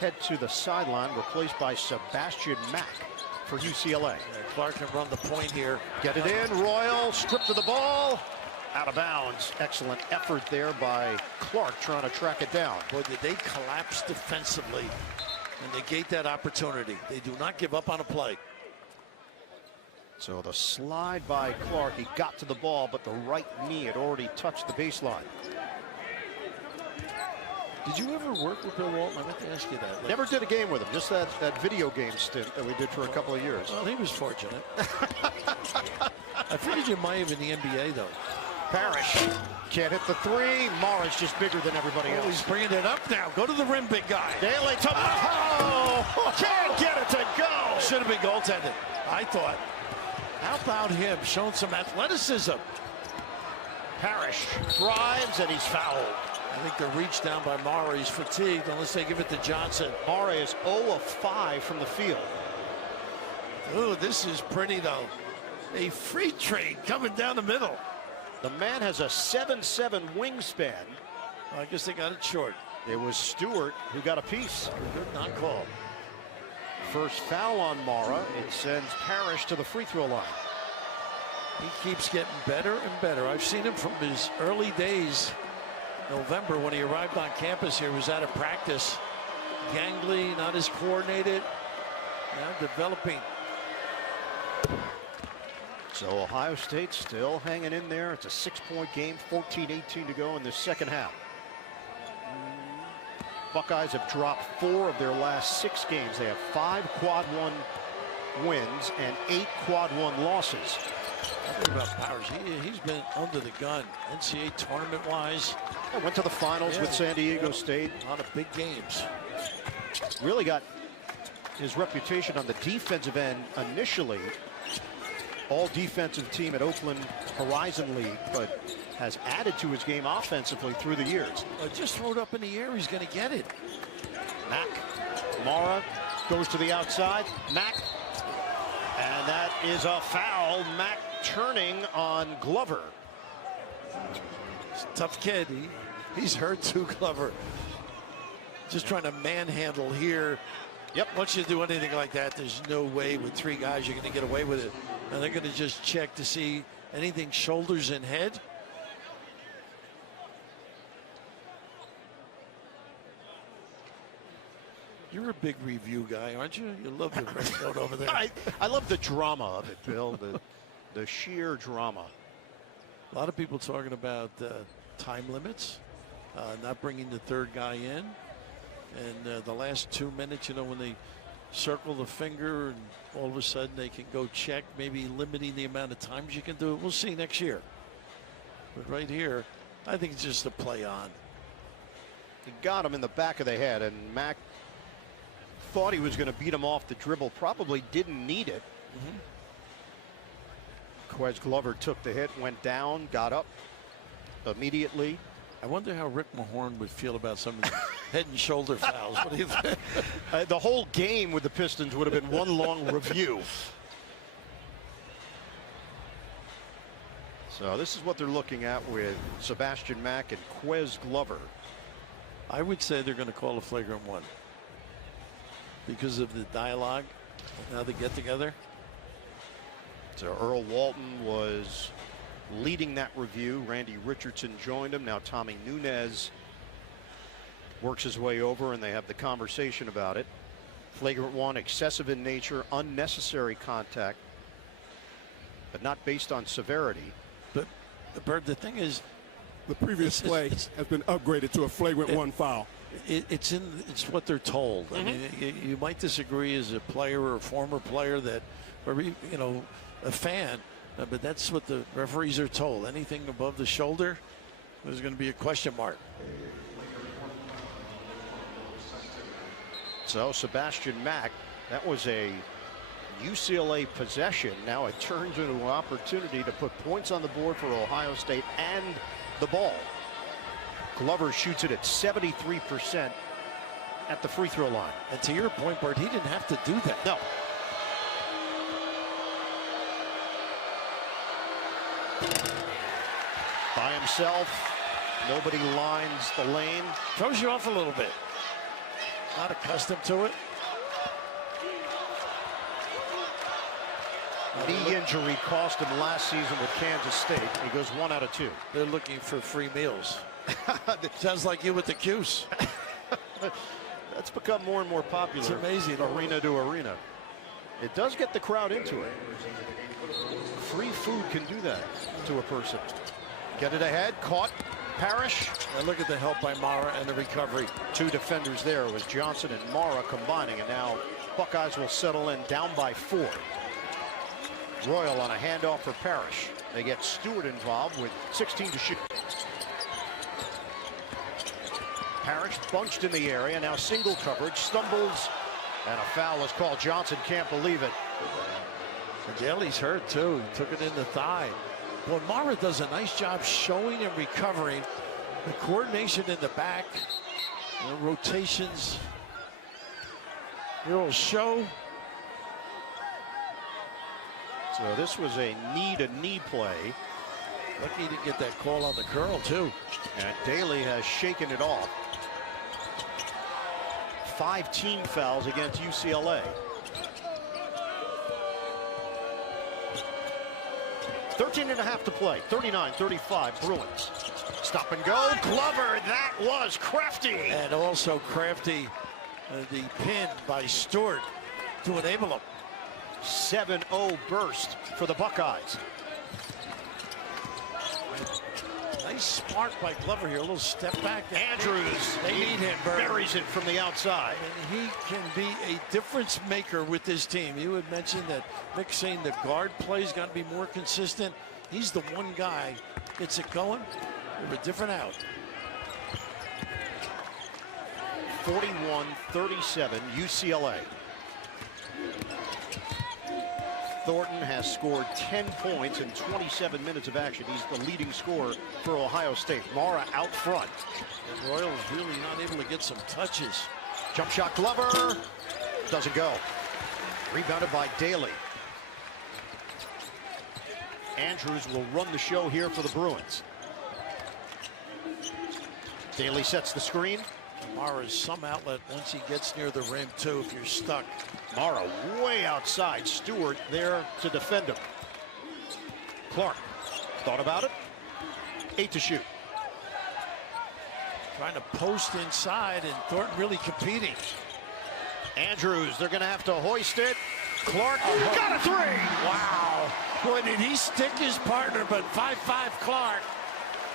head to the sideline, replaced by Sebastian Mack for UCLA. Clark can run the point here. Get it in. Royal stripped to the ball. Out of bounds. Excellent effort there by Clark trying to track it down. Boy, did they collapse defensively and negate that opportunity. They do not give up on a play. So the slide by Clark, he got to the ball, but the right knee had already touched the baseline. Did you ever work with Bill Walton? I meant to ask you that. Like, Never did a game with him, just that video game stint that we did for a couple of years. well, he was fortunate. I figured you might have in the NBA, though. Parrish can't hit the 3. Mara's just bigger than everybody Oh, else. he's bringing it up now. Go to the rim, big guy. Daly to can't get it to go. Should have been goaltended, I thought. How about him showing some athleticism? Parrish drives, and he's fouled. I think the reach down by Mara. He's fatigued unless they give it to Johnson. Mara is 0 of 5 from the field. Ooh, this is pretty, though. A freight train coming down the middle. The man has a 7'7" wingspan. I guess they got it short. It was Stewart who got a piece. Good non-call. First foul on Mara. It sends Parrish to the free throw line. He keeps getting better and better. I've seen him from his early days. November, when he arrived on campus here, was out of practice. Gangly, not as coordinated. Now developing. So Ohio State still hanging in there. It's a 6-point game, 14-18 to go in the second half. Buckeyes have dropped 4 of their last 6 games. They have 5 quad 1 wins and 8 quad 1 losses. Think about Powers. He's been under the gun, NCAA tournament-wise. Went to the finals with San Diego State. A lot of big games. Really got his reputation on the defensive end initially. All defensive team at Oakland Horizon League, but has added to his game offensively through the years. Just throw it up in the air. He's going to get it. Mack. Mara goes to the outside. Mack. And that is a foul. Mack turning on Glover. Tough kid. He's hurt too, Glover. Just trying to manhandle here. Yep. Once you do anything like that, there's no way with 3 guys you're going to get away with it. And they're going to just check to see anything shoulders and head. You're a big review guy, aren't you? You love the red note over there. I love the drama of it, Bill. The sheer drama. A lot of people talking about time limits, not bringing the 3rd guy in. And the last 2 minutes, you know, when they circle the finger and all of a sudden they can go check, maybe limiting the amount of times you can do it. We'll see next year. But right here, I think it's just a play on. He got him in the back of the head, and Mack thought he was going to beat him off the dribble. Probably didn't need it. Quez Glover took the hit, went down, got up immediately. I wonder how Rick Mahorn would feel about some of the head and shoulder fouls. What do you think? The whole game with the Pistons would have been one long review. So this is what they're looking at with Sebastian Mack and Quez Glover. I would say they're going to call a flagrant 1 because of the dialogue. Now they get together. So Earl Walton was leading that review. Randy Richardson joined him. Now Tommy Nunez works his way over, and they have the conversation about it. Flagrant 1, excessive in nature, unnecessary contact, but not based on severity. But Bird, the thing is, the previous play has been upgraded to a flagrant 1 foul. It's what they're told. I mean, you might disagree as a player or a former player that, or you know, a fan, but that's what the referees are told. Anything above the shoulder, there's going to be a question mark. So Sebastian Mack, that was a UCLA possession. Now it turns into an opportunity to put points on the board for Ohio State and the ball. Glover shoots it at 73% at the free throw line. And to your point, Bart, he didn't have to do that. No. By himself, nobody lines the lane. Throws you off a little bit. Not accustomed to it. Knee injury cost him last season with Kansas State. He goes 1 out of 2. They're looking for free meals. Sounds like you with the Cuse. That's become more and more popular. It's amazing. Arena to arena. It does get the crowd into it. Free food can do that to a person. Get it ahead, caught. Parrish. And look at the help by Mara and the recovery. 2 defenders there. It was Johnson and Mara combining, and now Buckeyes will settle in down by 4. Royal on a handoff for Parrish. They get Stewart involved with 16 to shoot. Parrish bunched in the area, now single coverage, stumbles, and a foul is called. Johnson can't believe it. And Daly's hurt too. He took it in the thigh. Well, Mara does a nice job showing and recovering. The coordination in the back, the rotations. It'll show. So this was a knee-to-knee play. Lucky to get that call on the curl, too. And Daly has shaken it off. 5 team fouls against UCLA. 13.5 to play. 39-35 Bruins. Stop and go. Glover, that was crafty. And also crafty, the pin by Stewart to enable him. 7-0 burst for the Buckeyes. Nice spark by Glover here. A little step back. Andrews, They need him, Bird. buries it from the outside. And he can be a difference maker with this team. You had mentioned that Mick saying the guard play's got to be more consistent. He's the one guy gets it going. With a different out. 41-37 UCLA. Thornton has scored 10 points in 27 minutes of action. He's the leading scorer for Ohio State. Mara out front. The Royals really not able to get some touches. Jump shot, Glover. Doesn't go. Rebounded by Daly. Andrews will run the show here for the Bruins. Daly sets the screen. Mara's some outlet once he gets near the rim, too, if you're stuck. Mara way outside. Stewart there to defend him. Clark thought about it. 8 to shoot. Trying to post inside, and Thornton really competing. Andrews, they're going to have to hoist it. Clark got a 3. Wow. Boy, did he stick his partner, but 5'5" Clark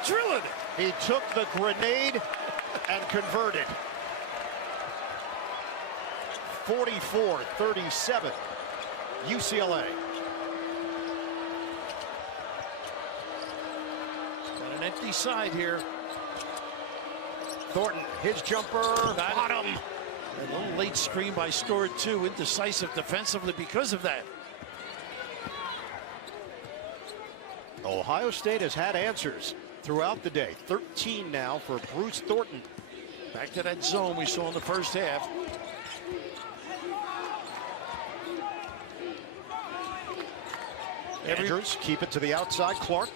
drilling it. He took the grenade and converted. 44-37 UCLA. Got an empty side here. Thornton, his jumper, bottom. A little late screen by Stewart, too. Indecisive defensively because of that. Ohio State has had answers throughout the day. 13 now for Bruce Thornton. Back to that zone we saw in the first half. Andrews, keep it to the outside. Clark.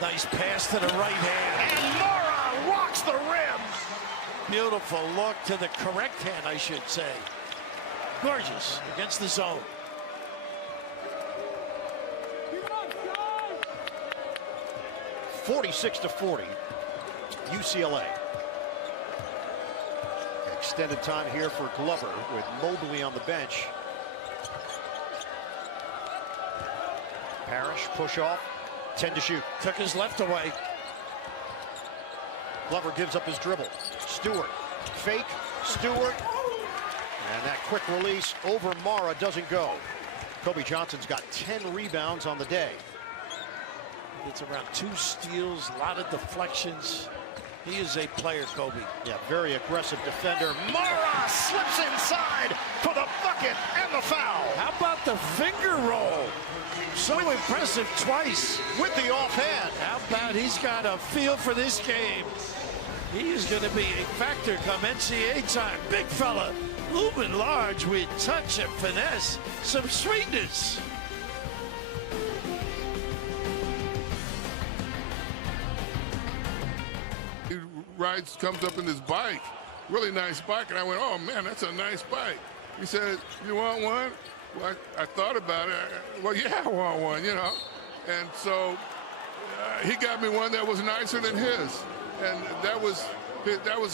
Nice pass to the right hand. And Mara rocks the rim. Beautiful look to the correct hand, I should say. Gorgeous against the zone. (46-40) UCLA. Extended time here for Glover with Mobley on the bench. Parrish push off. 10 to shoot. Took his left away. Glover gives up his dribble. Stewart. Fake. Stewart. And that quick release over Mara doesn't go. Kobe Johnson's got 10 rebounds on the day. It's around 2 steals, a lot of deflections. He is a player, Kobe. Yeah, very aggressive defender. Mara slips inside for the bucket and the foul. How about the finger roll? So impressive twice. With the offhand. How about he's got a feel for this game? He is going to be a factor come NCAA time. Big fella, moving large with touch and finesse, some sweetness. He comes up in this bike, really nice bike, and I went, oh man, that's a nice bike. He said, you want one? Well, I thought about it. Well, yeah, I want one, you know. And so he got me one that was nicer than his, and that was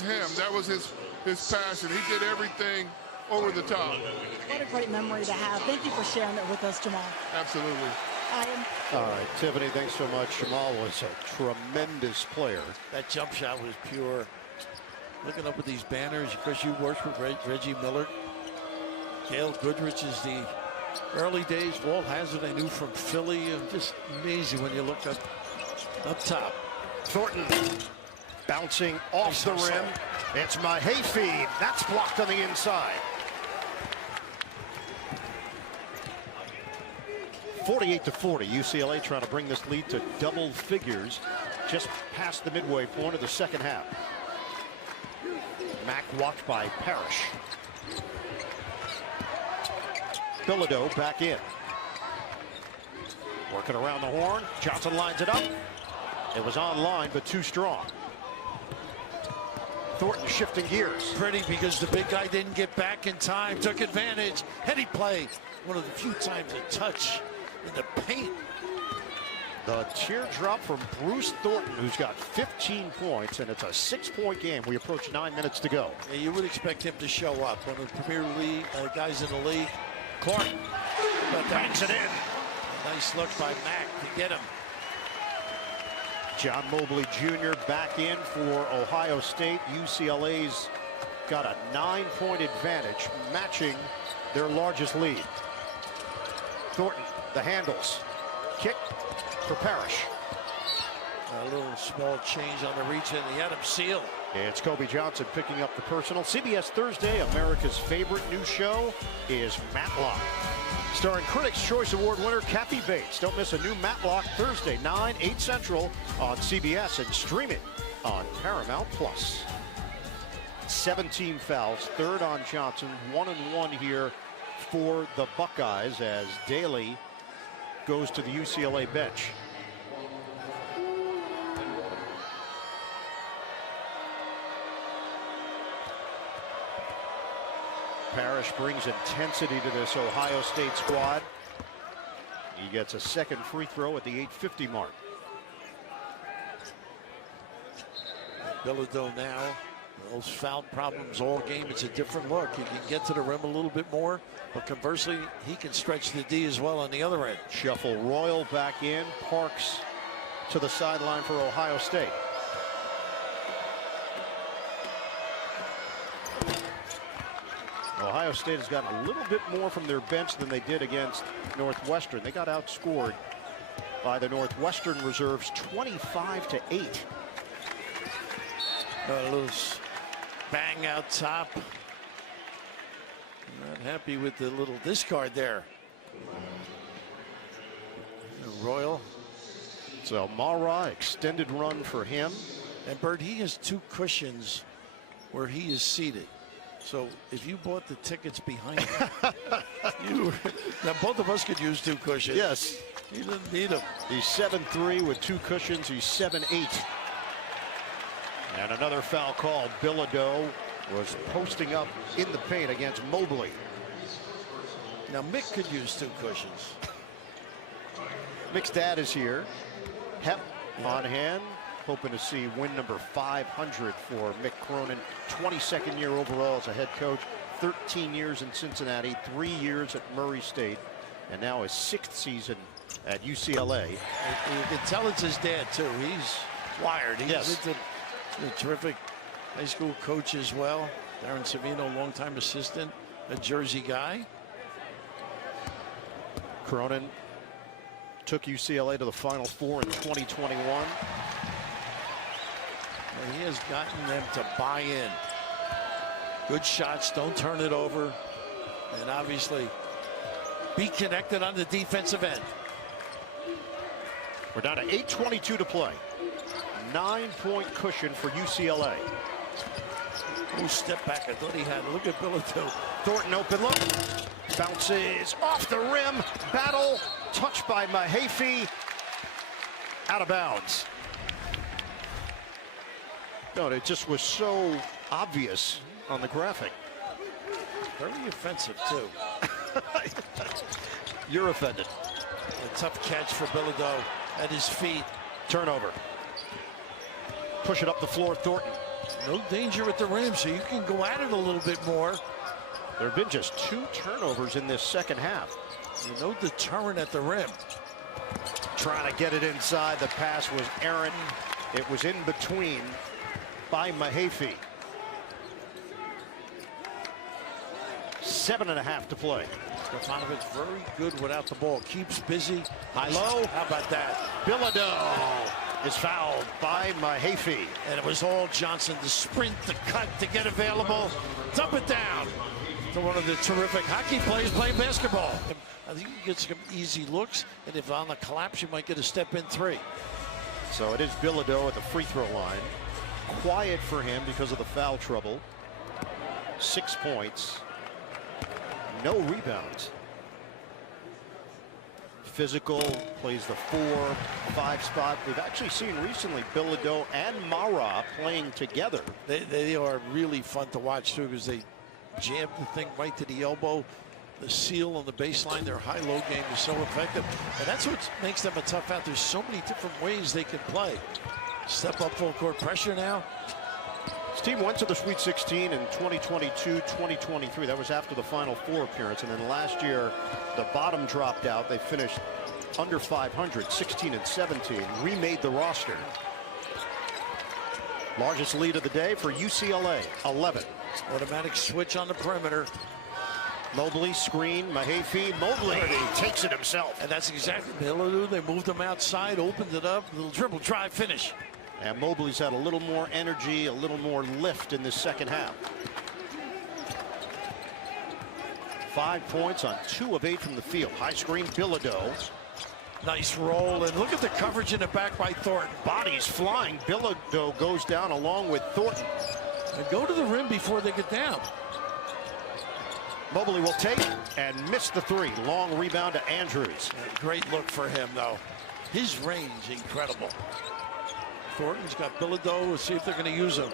him. That was his passion. He did everything over the top. What a great memory to have. Thank you for sharing it with us, Jamal. Absolutely. All right, Tiffany, thanks so much. Jamal was a tremendous player. That jump shot was pure. Looking up at these banners, of course, you worked with Reggie Miller. Gail Goodrich is the early days. Walt Hazard I knew from Philly. And just amazing when you look up top. Thornton bouncing off the rim. It's my hayfeed. That's blocked on the inside. 48-40. UCLA trying to bring this lead to double figures just past the midway point of the second half. Mack watched by Parrish. Bilodeau back in. Working around the horn. Johnson lines it up. It was online, but too strong. Thornton shifting gears. Pretty because the big guy didn't get back in time, took advantage. Heady play. One of the few times a touch in the paint. The teardrop from Bruce Thornton, who's got 15 points, and it's a 6-point game. We approach 9 minutes to go. Yeah, you would expect him to show up. One of the premier league guys in the league. Clark bangs it in. Nice look by Mack to get him. John Mobley Jr. back in for Ohio State. UCLA's got a 9-point advantage, matching their largest lead. Thornton, the handles. Kick for Parrish. A little small change on the reach and he had him sealed. It's Kobe Johnson picking up the personal. CBS Thursday, America's favorite new show is Matlock. Starring Critics' Choice Award winner Kathy Bates. Don't miss a new Matlock Thursday, 9, 8 Central on CBS and stream it on Paramount+. 17 fouls, third on Johnson, 1-1 here for the Buckeyes as Daly goes to the UCLA bench. Parrish brings intensity to this Ohio State squad. He gets a second free throw at the 8:50 mark. Bilodeau now, those foul problems all game. It's a different look. He can get to the rim a little bit more, but conversely, he can stretch the D as well on the other end. Shuffle Royal back in, Parks to the sideline for Ohio State. Ohio State has gotten a little bit more from their bench than they did against Northwestern. They got outscored by the Northwestern reserves 25-8. A little bang out top. Not happy with the little discard there. Royal. So Mara, extended run for him. And Bert, he has two cushions where he is seated. So if you bought the tickets behind him, now both of us could use two cushions. Yes. He doesn't need them. He's 7'3" with two cushions. He's 7'8". And another foul call. Bilodeau was posting up in the paint against Mobley. Now Mick could use two cushions. Mick's dad is here. Hep on hand. Hoping to see win number 500 for Mick Cronin. 22nd year overall as a head coach. 13 years in Cincinnati. 3 years at Murray State. And now his 6th season at UCLA. You can tell it's his dad, too. He's wired. He's a terrific high school coach as well. Darren Savino, longtime assistant, a Jersey guy. Cronin took UCLA to the Final Four in 2021. And he has gotten them to buy in. Good shots, don't turn it over. And obviously, be connected on the defensive end. We're down to 8:22 to play. 9-point cushion for UCLA. Oh, step back. I thought he had. Look at Bilodeau. Thornton open look. Bounces off the rim. Battle. Touched by Mahaffey. Out of bounds. No, it just was so obvious on the graphic. Very offensive, too. You're offended. A tough catch for Bilodeau at his feet. Turnover. Push it up the floor, Thornton. No danger at the rim, so you can go at it a little bit more. There have been just 2 turnovers in this second half. No deterrent at the rim. Trying to get it inside. The pass was errant. It was in between by Mahaffey. 7.5 to play. Stefanovic very good without the ball. Keeps busy. High-low. How about that? Bilodeau is fouled by Mahaffey. And it was all Johnson to sprint, to cut, to get available. Dump it down to one of the terrific hockey players playing basketball. I think you get some easy looks, and if on the collapse, you might get a step-in 3. So it is Bilodeau at the free throw line. Quiet for him because of the foul trouble. 6 points. No rebounds. physical, plays the 4-5 spot. We've actually seen recently Bilodeau and Mara playing together. They are really fun to watch too, because they jam the thing right to the elbow. The seal on the baseline, their high-low game is so effective. And that's what makes them a tough out. There's so many different ways they can play. Step up full court pressure now. This team went to the Sweet 16 in 2022-2023. That was after the Final Four appearance. And then last year, the bottom dropped out. They finished under 500, 16-17, remade the roster. Largest lead of the day for UCLA, 11. Automatic switch on the perimeter. Mobley, screen, Mahaffey, Mobley takes it himself. And that's exactly Bilodeau. They moved him outside, opened it up, little dribble, drive, finish. And Mobley's had a little more energy, a little more lift in this second half. 5 points on 2 of 8 from the field. High screen, Bilodeau. Nice roll, and look at the coverage in the back by Thornton. Bodies flying. Bilodeau goes down along with Thornton. And go to the rim before they get down. Mobley will take and miss the 3. Long rebound to Andrews. Great look for him, though. His range, incredible. Thornton's got Bilodeau. We'll see if they're going to use him.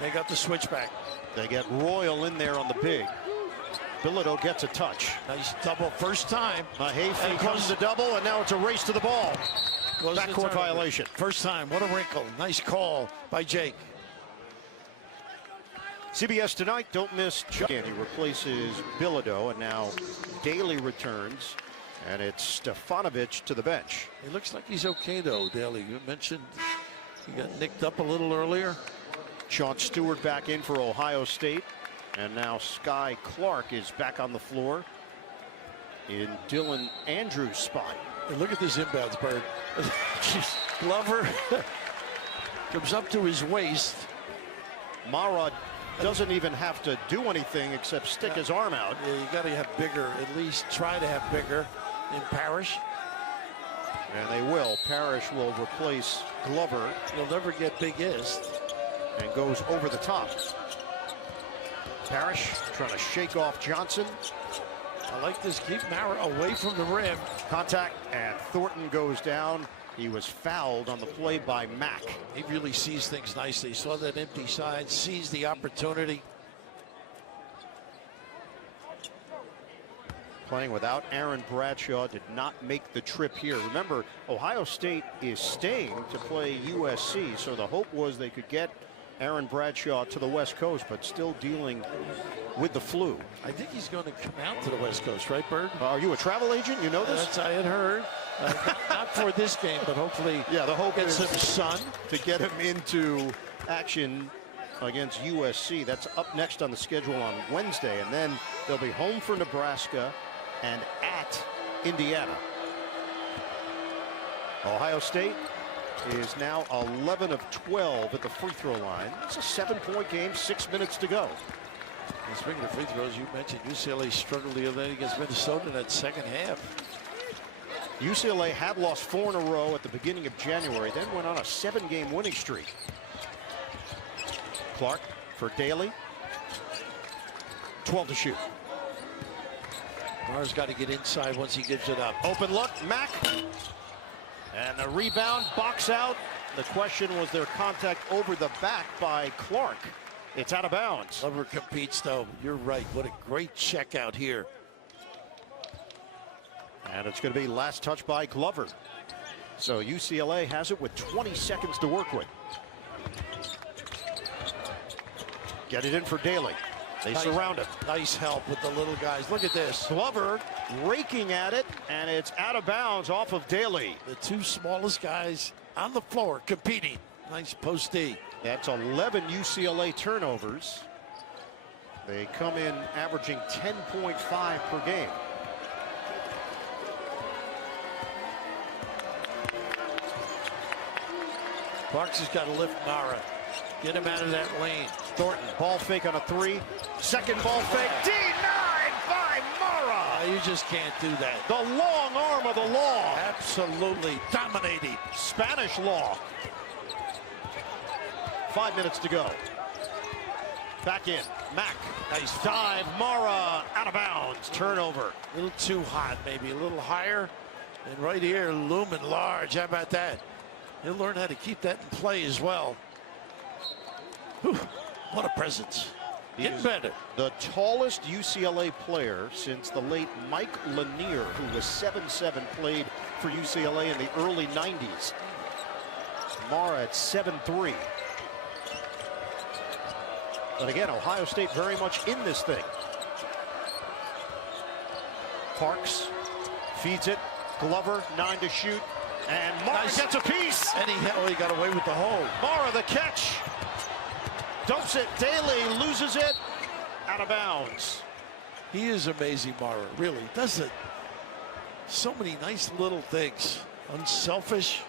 They got the switchback. They get Royal in there on the big. Bilodeau gets a touch. Nice double first time. Mahaffey comes the double, and now it's a race to the ball. Backcourt violation. First time. What a wrinkle. Nice call by Jake. CBS tonight, don't miss Chuck. He replaces Bilodeau, and now Daly returns, and it's Stefanovic to the bench. He looks like he's okay, though, Daly. You mentioned he got nicked up a little earlier. Sean Stewart back in for Ohio State, and now Sky Clark is back on the floor in Dylan Andrews' spot. And look at this inbounds, Bird. Glover comes up to his waist. Mara doesn't even have to do anything except stick his arm out. Yeah, you got to have bigger, at least try to have bigger in Parrish. And they will. Parrish will replace Glover. He'll never get biggest. And goes over the top. Parrish trying to shake off Johnson. I like this. Keep Mara away from the rim. Contact, and Thornton goes down. He was fouled on the play by Mack. He really sees things nicely. Saw that empty side, sees the opportunity. Playing without Aaron Bradshaw, did not make the trip here. Remember, Ohio State is staying to play USC, so the hope was they could get Aaron Bradshaw to the West Coast, but still dealing with the flu. I think he's going to come out to the West Coast, right, Bird? Are you a travel agent? You know this? That's I had heard. Not for this game, but hopefully the hope get is some sun to get him into action against USC. That's up next on the schedule on Wednesday, and then they'll be home for Nebraska and at Indiana. Ohio State is now 11 of 12 at the free throw line. It's a 7-point game, 6 minutes to go. And speaking of free throws, you mentioned UCLA struggled the other day against Minnesota in that second half. UCLA had lost 4 in a row at the beginning of January, then went on a 7-game winning streak. Clark for Daly. 12 to shoot. Mara's got to get inside once he gives it up. Open look, Mack. And the rebound, box out. The question was there contact over the back by Clark. It's out of bounds. Glover competes, though. You're right. What a great check out here. And it's going to be last touch by Glover. So UCLA has it with 20 seconds to work with. Get it in for Daly. They surround it. Nice help with the little guys. Look at this. Glover raking at it, and it's out of bounds off of Daly. The two smallest guys on the floor competing. Nice post D. That's 11 UCLA turnovers. They come in averaging 10.5 per game. Clark's has got to lift Mara. Get him out of that lane. Thornton, ball fake on a 3. Second ball fake, denied by Mara. You just can't do that. The long arm of the law. Absolutely dominating. Spanish law. 5 minutes to go. Back in. Mack. Nice dive. Mara out of bounds. Turnover. A little too hot, maybe a little higher. And right here, looming large. How about that? He'll learn how to keep that in play as well. Whew, what a presence. Getting better. The tallest UCLA player since the late Mike Lanier, who was 7'7", played for UCLA in the early 90s. Mara at 7'3". But again, Ohio State very much in this thing. Parks feeds it. Glover, 9 to shoot. And Mara gets a piece. And he got away with the hold. Mara the catch. Dumps it. Daly loses it. Out of bounds. He is amazing, Mara. Really does it. So many nice little things. Unselfish.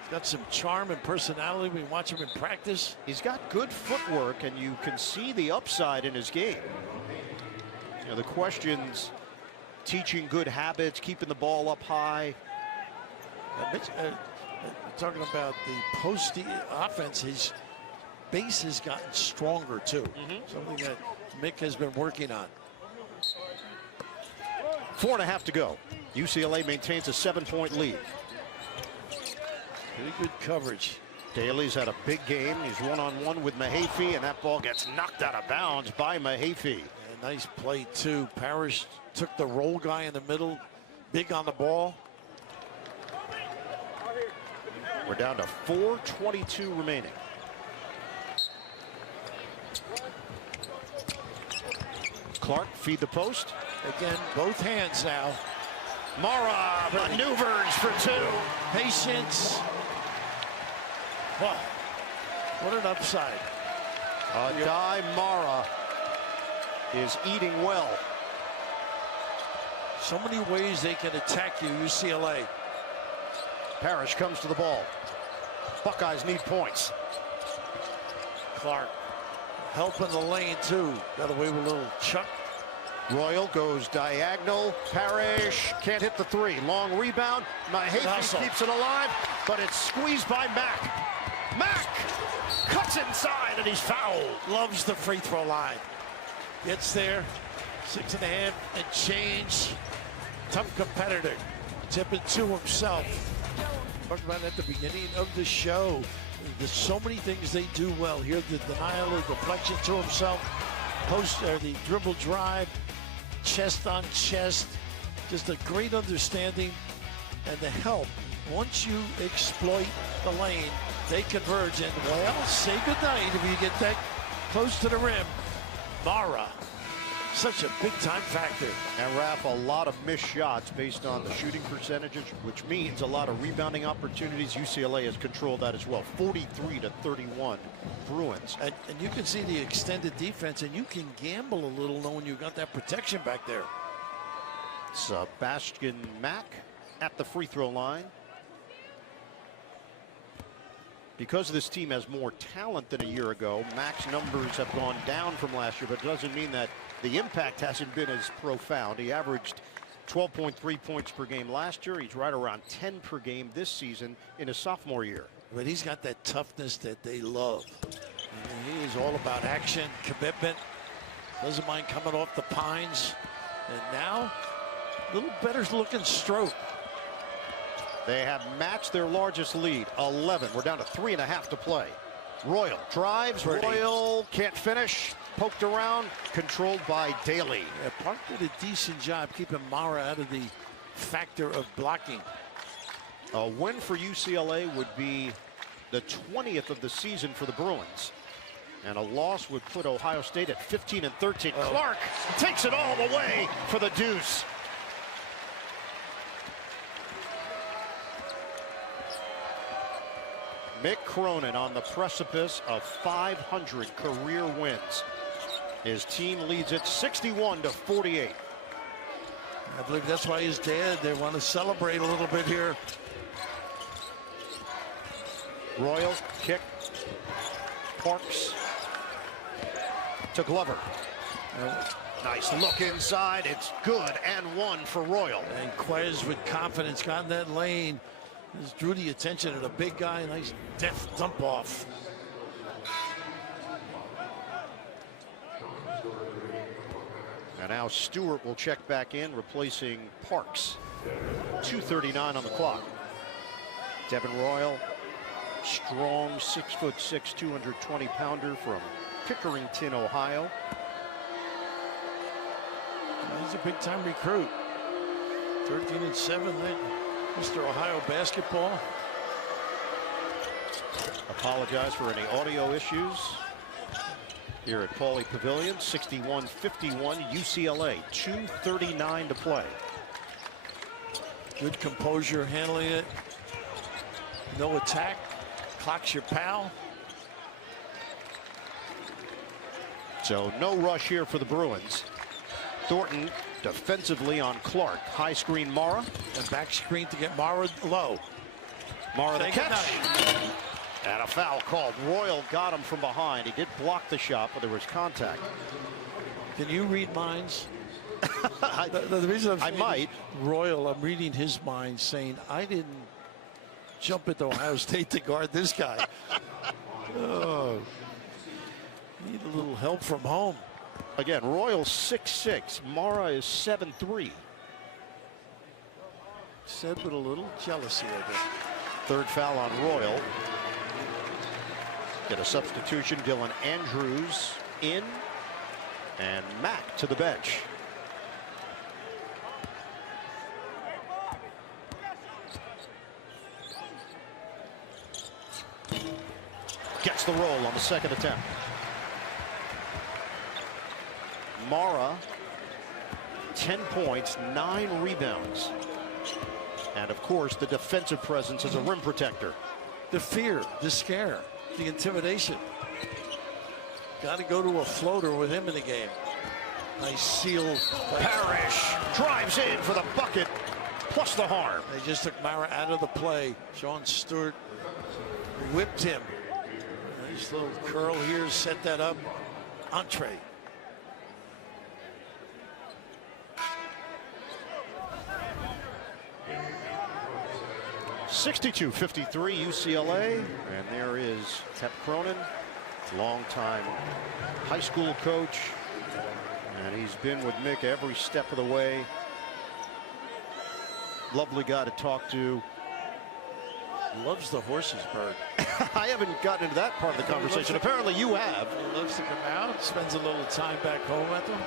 He's got some charm and personality when you watch him in practice. He's got good footwork, and you can see the upside in his game. You know, the questions, teaching good habits, keeping the ball up high. Talking about the post offense, his base has gotten stronger too. Something that Mick has been working on. 4.5 to go. UCLA maintains a 7-point lead. Pretty good coverage. Daly's had a big game. He's one-on-one with Mahaffey, and that ball gets knocked out of bounds by Mahaffey. And a nice play too. Parrish took the roll guy in the middle, big on the ball. We're down to 4:22 remaining. Clark feed the post. Again, both hands now. Mara maneuvers for 2. Patience. Wow. What an upside. Adai Mara is eating well. So many ways they can attack you, UCLA. Parrish comes to the ball. Buckeyes need points. Clark helping the lane too. Got away with a little chuck. Royal goes diagonal. Parrish can't hit the 3. Long rebound. Mahaffey keeps it alive, but it's squeezed by Mack. Mack cuts inside and he's fouled. Loves the free throw line. Gets there. 6.5 and change. Tough competitor. Tipping to himself. Talked about at the beginning of the show. There's so many things they do well here. The denial, the deflection to himself, post or the dribble drive, chest on chest. Just a great understanding and the help. Once you exploit the lane, they converge and, well, say goodnight if you get that close to the rim. Mara, such a big-time factor. And Raph, a lot of missed shots based on the shooting percentages, which means a lot of rebounding opportunities. UCLA has controlled that as well. 43-31 Bruins. And you can see the extended defense, and you can gamble a little knowing you got that protection back there. Sebastian Mack at the free throw line. Because this team has more talent than a year ago, Mack's numbers have gone down from last year, but it doesn't mean that the impact hasn't been as profound. He averaged 12.3 points per game last year. He's right around 10 per game this season in his sophomore year. But he's got that toughness that they love. And he is all about action, commitment. Doesn't mind coming off the pines. And now, a little better looking stroke. They have matched their largest lead, 11. We're down to 3.5 to play. Royal drives. Royal can't finish. Poked around, controlled by Daly. Yeah, Park did a decent job keeping Mara out of the factor of blocking. A win for UCLA would be the 20th of the season for the Bruins. And a loss would put Ohio State at 15-13. Clark takes it all the way for the deuce. Mick Cronin on the precipice of 500 career wins. His team leads it 61-48. I believe that's why his dad, they want to celebrate a little bit here. Royal kick. Parks to Glover. Nice look inside. It's good and 1 for Royal. And Quez with confidence got in that lane. Just drew the attention of the big guy. Nice deft dump off. And now Stewart will check back in, replacing Parks. 2:39 on the clock. Devin Royal, strong 6'6", 220-pounder from Pickerington, Ohio. He's a big-time recruit. 13-7, Mr. Ohio basketball. Apologize for any audio issues here at Pauley Pavilion. 61-51 UCLA, 2:39 to play. Good composure handling it. No attack. Clocks your pal. So no rush here for the Bruins. Thornton defensively on Clark. High screen Mara. And back screen to get Mara low. Mara the Take catch. And a foul called. Royal got him from behind. He did block the shot, but there was contact. Can you read minds? The reason I might. Royal, I'm reading his mind saying, I didn't jump at Ohio State to guard this guy. Oh, need a little help from home. Again, Royal 6'6". Mara is 7'3". Said with a little jealousy, I guess. Third foul on Royal. Get a substitution. Dylan Andrews in. And Mack to the bench. Gets the roll on the second attempt. Mara, 10 points, 9 rebounds. And of course, the defensive presence as a rim protector. The fear, the scare, the intimidation. Got to go to a floater with him in the game. Nice seal. Parrish drives in for the bucket, plus the harm. They just took Mara out of the play. Sean Stewart whipped him. Nice little curl here, set that up. Entree. (62-53) UCLA, and there is Tep Cronin, longtime high school coach, and he's been with Mick every step of the way. Lovely guy to talk to. Loves the horses, Bird. I haven't gotten into that part of the conversation. Apparently you have. He loves to come out, spends a little time back home at them.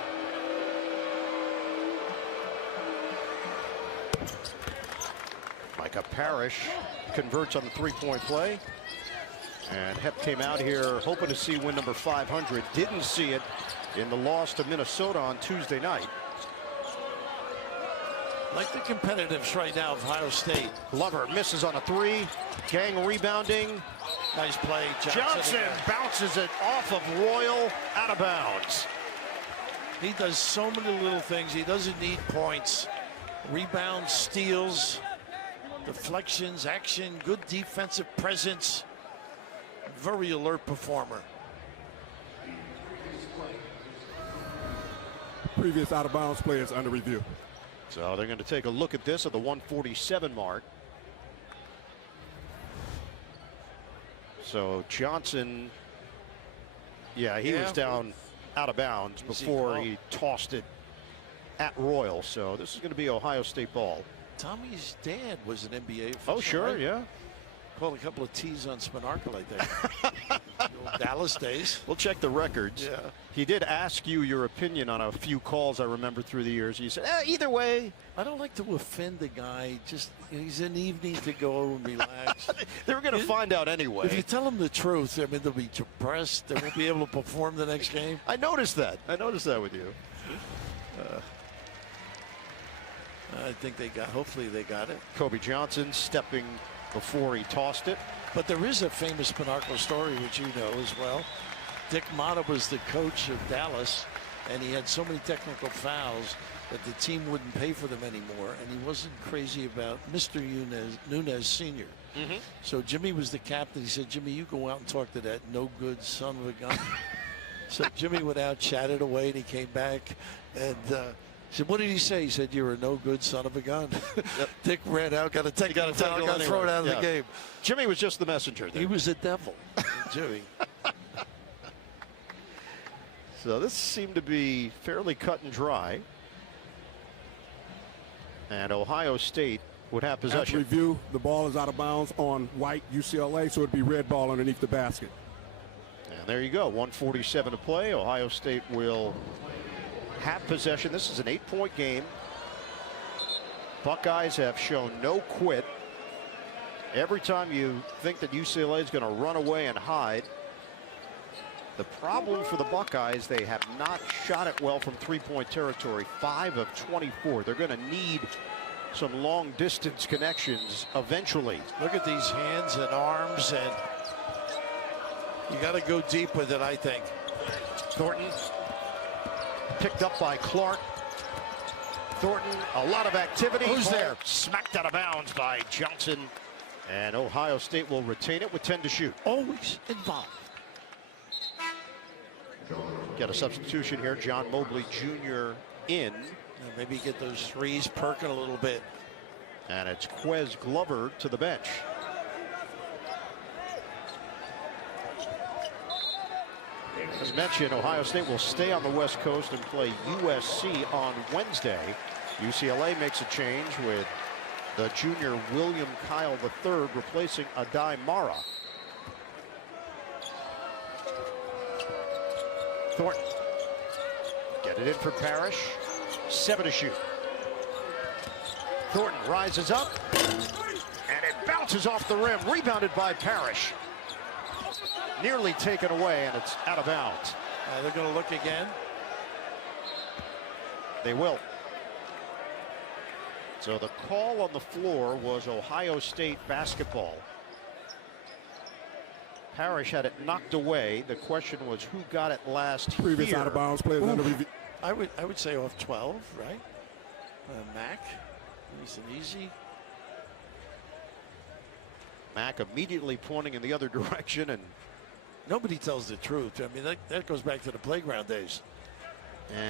Micah Parrish converts on the three-point play. And Hep came out here hoping to see win number 500. Didn't see it in the loss to Minnesota on Tuesday night. Like the competitives right now of Ohio State. Glover misses on a three. Gang rebounding. Nice play. Johnson bounces it off of Royal, out of bounds. He does so many little things. He doesn't need points. Rebounds, steals, deflections, action, good defensive presence. Very alert performer. Previous out-of-bounds players under review. So they're going to take a look at this at the 147 mark. So Johnson, yeah, he was down out of bounds before he tossed it at Royal. So this is going to be Ohio State ball. Tommy's dad was an NBA official. Oh, sure, right? yeah. Called a couple of T's on Spinarca like that. Dallas days. We'll check the records. Yeah. He did ask you your opinion on a few calls I remember through the years. You said, either way. I don't like to offend the guy. Just, he's an evening to go and relax. They were going to find out anyway. If you tell them the truth, I mean, they'll be depressed. They won't be able to perform the next game. I noticed that. I noticed that with you. I think they got, hopefully they got it. Kobe Johnson stepping before he tossed it. But there is a famous Spinarca story, which you know as well. Dick Motta was the coach of Dallas, and he had so many technical fouls that the team wouldn't pay for them anymore, and he wasn't crazy about Mr. Nunez Sr. So Jimmy was the captain. He said, Jimmy, you go out and talk to that no good son of a gun. So Jimmy went out, chatted away, and he came back, and he said, what did he say? He said, you're a no good son of a gun. Yep. Dick ran out, got a technical foul, got thrown out of the game. Jimmy was just the messenger there. He was a devil, Jimmy. So this seemed to be fairly cut and dry. And Ohio State would have After possession. review, the ball is out of bounds on white UCLA, so it'd be red ball underneath the basket. And there you go, 147 to play. Ohio State will have possession. This is an 8-point game. Buckeyes have shown no quit. Every time you think that UCLA is going to run away and hide, the problem for the Buckeyes, they have not shot it well from three-point territory. 5 of 24. They're going to need some long distance connections eventually. Look at these hands and arms, and you got to go deep with it, I think. Thornton picked up by Clark. Thornton, a lot of activity. Who's there? Smacked out of bounds by Johnson. And Ohio State will retain it with 10 to shoot. Always involved. Get a substitution here. John Mobley Jr. in. Maybe get those threes perking a little bit. And it's Quez Glover to the bench. As mentioned, Ohio State will stay on the West Coast and play USC on Wednesday. UCLA makes a change with the junior William Kyle III replacing Adai Mara. Thornton. Get it in for Parrish. 7 to shoot. Thornton rises up. And it bounces off the rim. Rebounded by Parrish. Nearly taken away, and it's out of bounds. They're going to look again. They will. So the call on the floor was Ohio State basketball. Parrish had it knocked away. The question was who got it last Previous here. out of bounds play is under review. I would say off 12, right? Mack, nice and easy. Mack immediately pointing in the other direction, and Nobody tells the truth. I mean, that goes back to the playground days.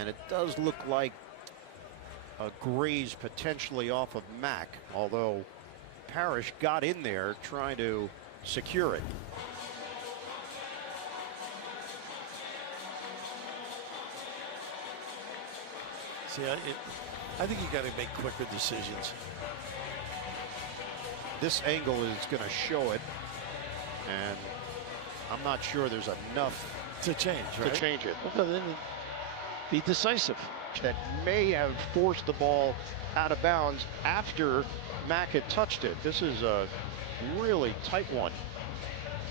it does look like a graze potentially off of Mack, although Parrish got in there trying to secure it. See, I think you got to make quicker decisions. This angle is going to show it, and I'm not sure there's enough To change, right? to change it. Well, then be decisive. That may have forced the ball out of bounds after Mack had touched it. This is a really tight one.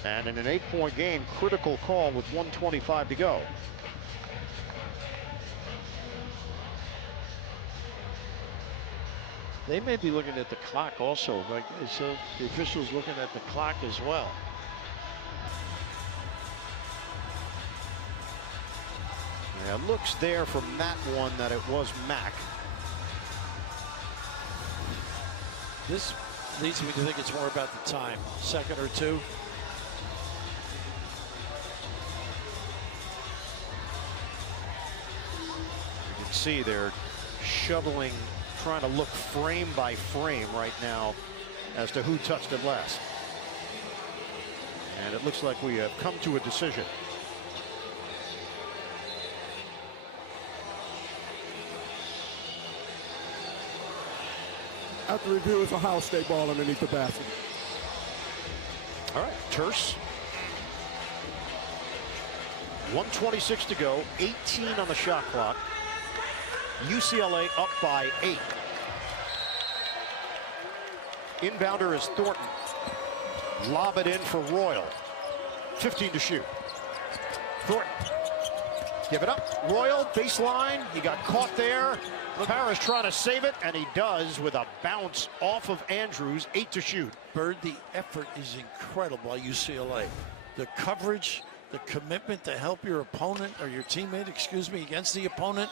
And in an 8-point game, critical call with 1:25 to go. They may be looking at the clock also, like, so the officials looking at the clock as well. Yeah, it looks there from that one that it was Mack. This leads me to think it's more about the time, second or two. You can see they're shuttling, trying to look frame by frame right now as to who touched it last. And it looks like we have come to a decision. After review, it's Ohio State ball underneath the basket. All right, terse. 1:26 to go, 18 on the shot clock. UCLA up by 8. Inbounder is Thornton. Lob it in for Royal. 15 to shoot. Thornton. Give it up. Royal, baseline. He got caught there. Parrish trying to save it, and he does with a bounce off of Andrews. 8 to shoot. Bird, the effort is incredible by UCLA. The coverage, the commitment to help your opponent, or your teammate, excuse me, against the opponent.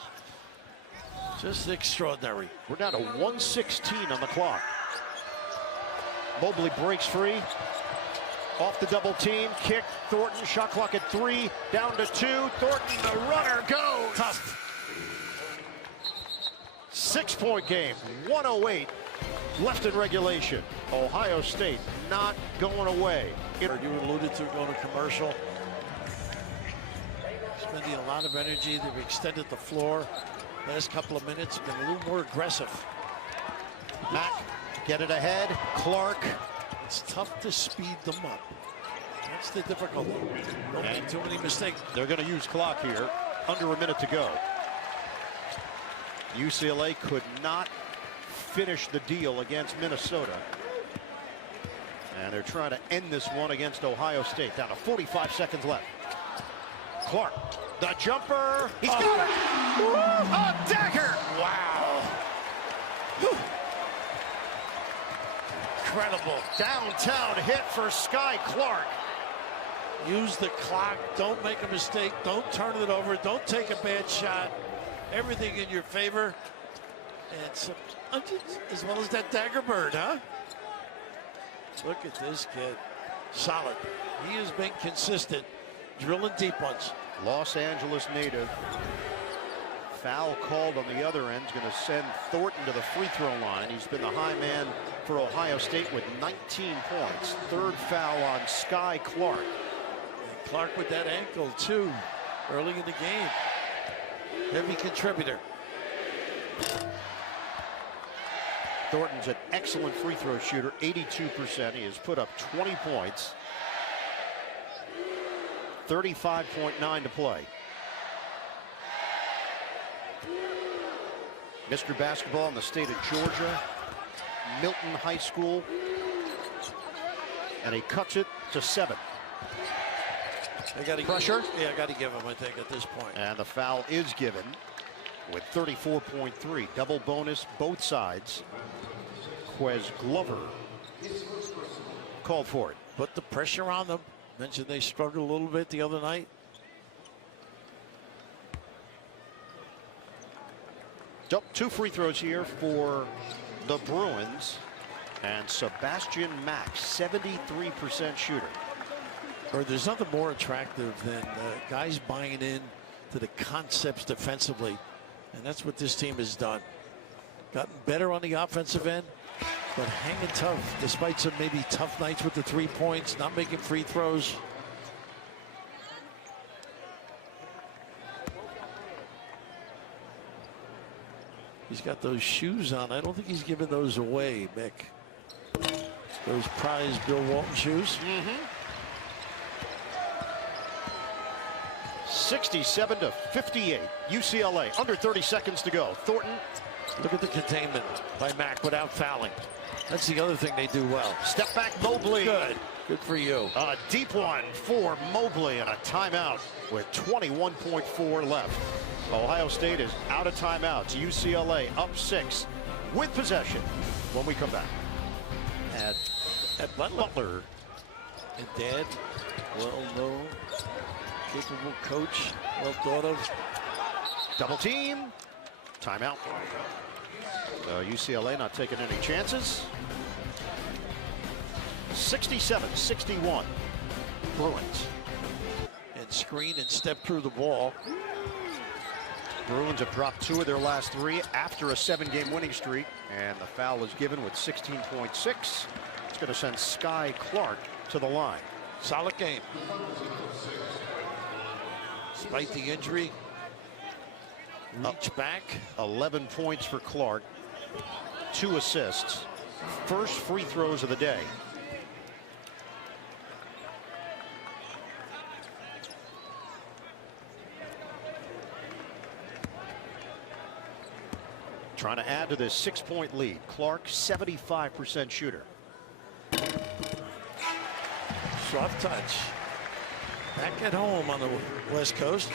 Just extraordinary. We're down to 1:16 on the clock. Mobley breaks free. Off the double team, kick. Thornton, shot clock at 3, down to 2. Thornton, the runner, goes. Tough. 6-point game, 1:08 left in regulation. Ohio State not going away. You alluded to going to commercial. spending a lot of energy. They've extended the floor. Last couple of minutes, been a little more aggressive. Mack, get it ahead. Clark. It's tough to speed them up. That's the difficulty. Don't make too many mistakes. They're going to use clock here. Under a minute to go. UCLA could not finish the deal against Minnesota. And they're trying to end this one against Ohio State. Down to 45 seconds left. Clark, the jumper. He's got it. A dagger. Wow. Whew. Incredible. Downtown hit for Sky Clark. Use the clock. Don't make a mistake. Don't turn it over. Don't take a bad shot. Everything in your favor. And some, as well as that dagger bird, huh? Look at this kid. Solid. He has been consistent. Drilling deep ones. Los Angeles native. Foul called on the other end. Is going to send Thornton to the free throw line. He's been the high man for Ohio State with 19 points. Third foul on Sky Clark. And Clark with that ankle too early in the game. Heavy contributor. Thornton's an excellent free throw shooter, 82%. He has put up 20 points. 35.9 to play. Mr. Basketball in the state of Georgia, Milton High School, and he cuts it to 7. They got pressure. Yeah, I got to give him, I think, at this point. And the foul is given with 34.3. Double bonus, both sides. Quez Glover called for it. Put the pressure on them. Mentioned they struggled a little bit the other night. So, 2 free throws here for the Bruins. And Sebastian Mack, 73% shooter. Or there's nothing more attractive than guys buying in to the concepts defensively. And that's what this team has done. Gotten better on the offensive end, but hanging tough despite some maybe tough nights with the 3 points, not making free throws. He's got those shoes on. I don't think he's giving those away, Mick. Those prize Bill Walton shoes. 67 to 58. UCLA, under 30 seconds to go. Thornton. Look at the containment by Mack without fouling. That's the other thing they do well. Step back, Mobley. Good. Good for you. A deep one for Mobley and a timeout with 21.4 left. Ohio State is out of timeouts. UCLA up 6 with possession when we come back. At Butler. And Dad, well-known, capable coach, well thought of. Double team. Timeout. UCLA not taking any chances. 67-61. Bruins. And screen and step through the ball. Bruins have dropped 2 of their last 3 after a 7-game winning streak. And the foul is given with 16.6. It's going to send Sky Clark to the line. Solid game. Despite the injury. Reach back. 11 points for Clark. 2 assists. First free throws of the day. Trying to add to this 6-point lead. Clark, 75% shooter. Soft touch. Back at home on the West Coast.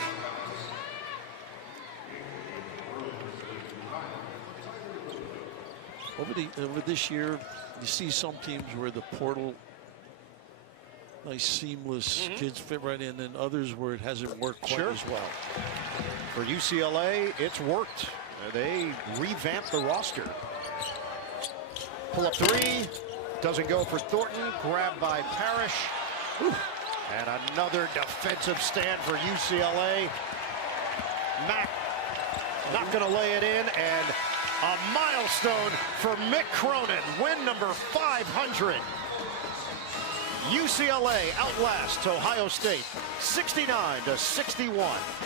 Over this year, you see some teams where the portal, nice seamless kids fit right in, and others where it hasn't worked quite as well. For UCLA, it's worked. They revamped the roster. Pull up 3. Doesn't go for Thornton. Grabbed by Parrish. Whew. And another defensive stand for UCLA. Mack not going to lay it in. And a milestone for Mick Cronin. Win number 500. UCLA outlasts Ohio State 69-61.